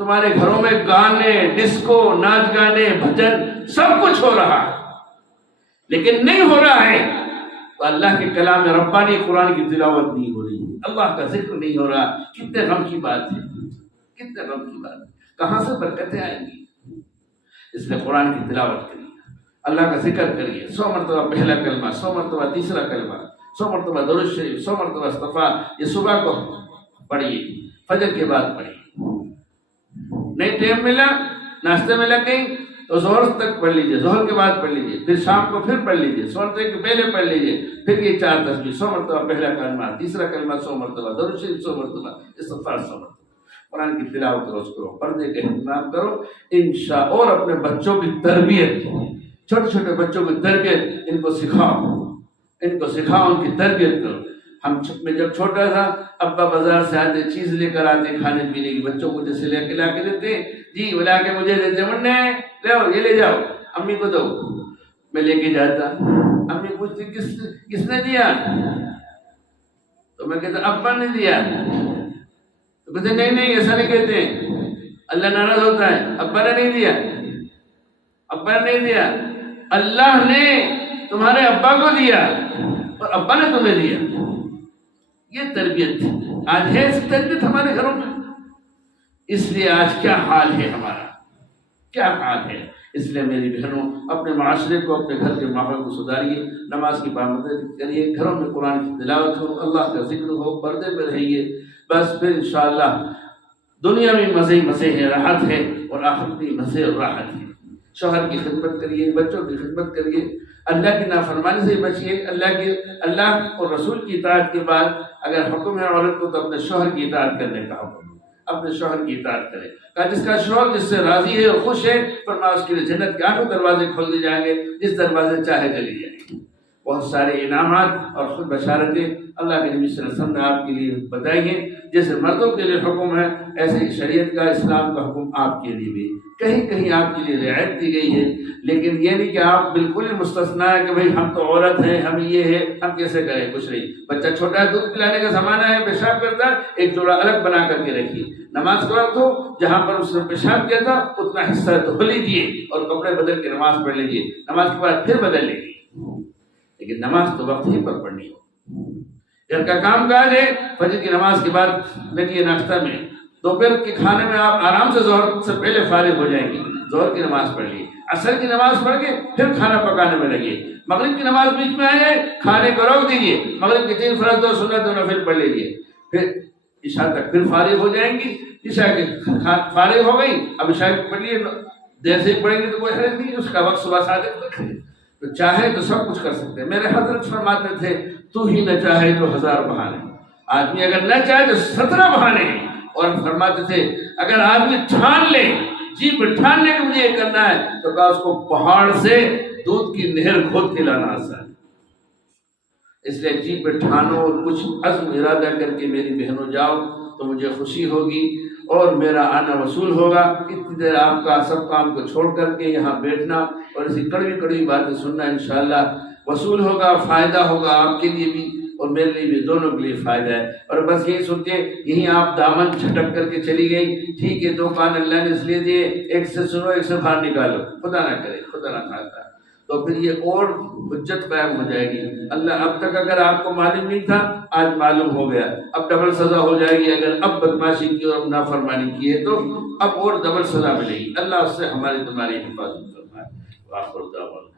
تمہارے گھروں میں گانے، ڈسکو، ناچ گانے، بھجن سب کچھ ہو رہا ہے، لیکن نہیں ہو رہا ہے تو اللہ کے کلام ربانی قرآن کی تلاوت نہیں ہو رہی ہے، اللہ کا ذکر نہیں ہو رہا۔ کتنے غم کی بات ہے، کتنے غم کی بات ہے، کہاں سے برکتیں آئیں گی؟ اس لیے قرآن کی تلاوت کریے، اللہ کا ذکر کریے، 100 مرتبہ پہلا کلمہ، 100 مرتبہ تیسرا کلمہ، 100 مرتبہ درود شریف، 100 مرتبہ استغفار، یہ صبح کو پڑھیے، فجر کے بعد پڑھیے۔ نہیں ٹائم ملا، ناشتے میں لگ گئی تو ظہر تک پڑھ لیجیے، ظہر کے بعد پڑھ لیجیے، پھر شام کو پھر پڑھ لیجیے، سونے کے پہلے پڑھ لیجیے، پھر یہ 4 تسبیح، 100 مرتبہ پہلا کلمہ، تیسرا کلمہ 100 مرتبہ، درود شریف 100 مرتبہ، استغفار 100 مرتبہ، قرآن کی تلاوت روز کرو، پردے کا اہتمام کرو انشاء، اور اپنے بچوں کی تربیت، چھوٹے چھوٹے بچوں کی تربیت ان کو سکھاؤ، ان کو سکھاؤ، ان کی تربیت کرو۔ میں جب چھوٹا تھا ابا بازار سے آتے چیز لے کر آتے کھانے پینے کی، بچوں کو جیسے لے کے لا کے دیتے، جی وہ لا کے مجھے دیتے، مننے لے یہ لے جاؤ، امی کو دو، میں لے کے جاتا، امی پوچھتی کس نے دیا؟ تو میں کہتا ابا نے دیا، تو کہتے نہیں ایسا نہیں کہتے، اللہ ناراض ہوتا ہے، ابا نے نہیں دیا، ابا نے نہیں دیا، اللہ نے تمہارے ابا کو دیا اور ابا نے تمہیں دیا۔ یہ تربیت تھی، آج ہے اس تربیت ہمارے گھروں میں؟ اس لیے آج کیا حال ہے ہمارا، کیا حال ہے؟ اس لیے میری بہنوں اپنے معاشرے کو، اپنے گھر کے ماحول کو سدھاریے، نماز کی پابندی کریے، گھروں میں قرآن کی تلاوت ہو، اللہ کا ذکر ہو، پردے پہ رہیے، بس پھر انشاءاللہ دنیا میں مزے مزے ہے، راحت ہے، اور آخرت میں مزے اور راحت ہے۔ شوہر کی خدمت کریے، بچوں کی خدمت کریے، اللہ کی نافرمانی سے بچیے. اللہ اور رسول کی اطاعت کے بعد اگر حکم ہے عورت کو تو اپنے شوہر کی اطاعت کرنے کا حکم ہے. اپنے شوہر کی اطاعت کرے. کہا جس کا شوہر جس سے راضی ہے اور خوش ہے فرمایا اس کے لیے جنت کے 8 دروازے کھول دیے جائیں گے، جس دروازے چاہے چلی جائیں گے. بہت سارے انعامات اور خود بشارتیں اللہ کے نبی صلی اللہ علیہ وسلم نے آپ کے لیے بتائی ہیں. جیسے مردوں کے لیے حکم ہے ایسے ہی شریعت کا اسلام کا حکم آپ کے لیے بھی کہیں کہیں آپ کے لیے رعایت دی گئی ہے. لیکن یہ نہیں کہ آپ بالکل ہی مستثنا ہے کہ بھئی ہم تو عورت ہیں، ہم یہ ہے، ہم کیسے کریں. کچھ نہیں. بچہ چھوٹا ہے، دودھ پلانے کا زمانہ ہے، پیشاب کرتا ہے، ایک جوڑا الگ بنا کر کے رکھیے. نماز کا وقت ہو جہاں پر اس نے پیشاب کیا تھا اتنا حصہ دھو لیجیے اور کپڑے بدل کے نماز پڑھ لیجیے. نماز کے بعد پھر بدل لیجیے. لیکن نماز تو وقت ہی پر پڑھنی ہو. گھر کا کام کاج ہے، فجر کی نماز کے بعد لگیے ناشتہ میں. دوپہر کے کھانے میں آپ آرام سے ظہر سے پہلے فارغ ہو جائیں گے. ظہر کی نماز پڑھ لیے، عصر کی نماز پڑھ کے پھر کھانا پکانے میں لگیے. مغرب کی نماز بیچ میں آئے، کھانے کو روک دیجیے. مغرب کے 3 فرض 2 سنت 2 نفل پڑھ لیجیے. پھر عشاء تک پھر فارغ ہو جائیں گی. عشاء کے فارغ ہو گئی، اب عشاء پڑھیے. دیر سے پڑھیں گے تو کوئی حرج نہیں، اس کا وقت صبح صادق تک ہے. تو چاہے تو سب کچھ کر سکتے ہیں. میرے حضرت فرماتے تھے تو ہی نہ چاہے تو 1000 بہانے. آدمی اگر نہ چاہے تو 17 بہانے. اور فرماتے تھے اگر آدمی ٹھان لے، جی ٹھان لے کہ مجھے یہ کرنا ہے، تو کہا اس کو پہاڑ سے دودھ کی نہر کھود کے لانا آسان. اس لیے جی پہ ٹھانو اور کچھ عزم ارادہ کر کے میری بہنوں جاؤ تو مجھے خوشی ہوگی اور میرا آنا وصول ہوگا. اتنی دیر آپ کا سب کام کو چھوڑ کر کے یہاں بیٹھنا اور ایسی کڑوی کڑوی باتیں سننا انشاءاللہ وصول ہوگا، فائدہ ہوگا آپ کے لیے بھی اور میرے لیے بھی، دونوں کے لیے فائدہ ہے. اور بس یہی سن کے یہیں آپ دامن جھٹک کر کے چلی گئی. ٹھیک ہے 2 کان اللہ نے اس لیے دیے، ایک سے سنو ایک سے باہر نکالو. خدا نہ کرے، خدا نہ خواستہ، تو پھر یہ اور حجت قائم ہو جائے گی. اللہ اب تک اگر آپ کو معلوم نہیں تھا آج معلوم ہو گیا. اب ڈبل سزا ہو جائے گی. اگر اب بدماشی کی اور نافرمانی کی ہے تو اب اور ڈبل سزا ملے گی. اللہ اس سے ہماری تمہاری حفاظت فرمائے.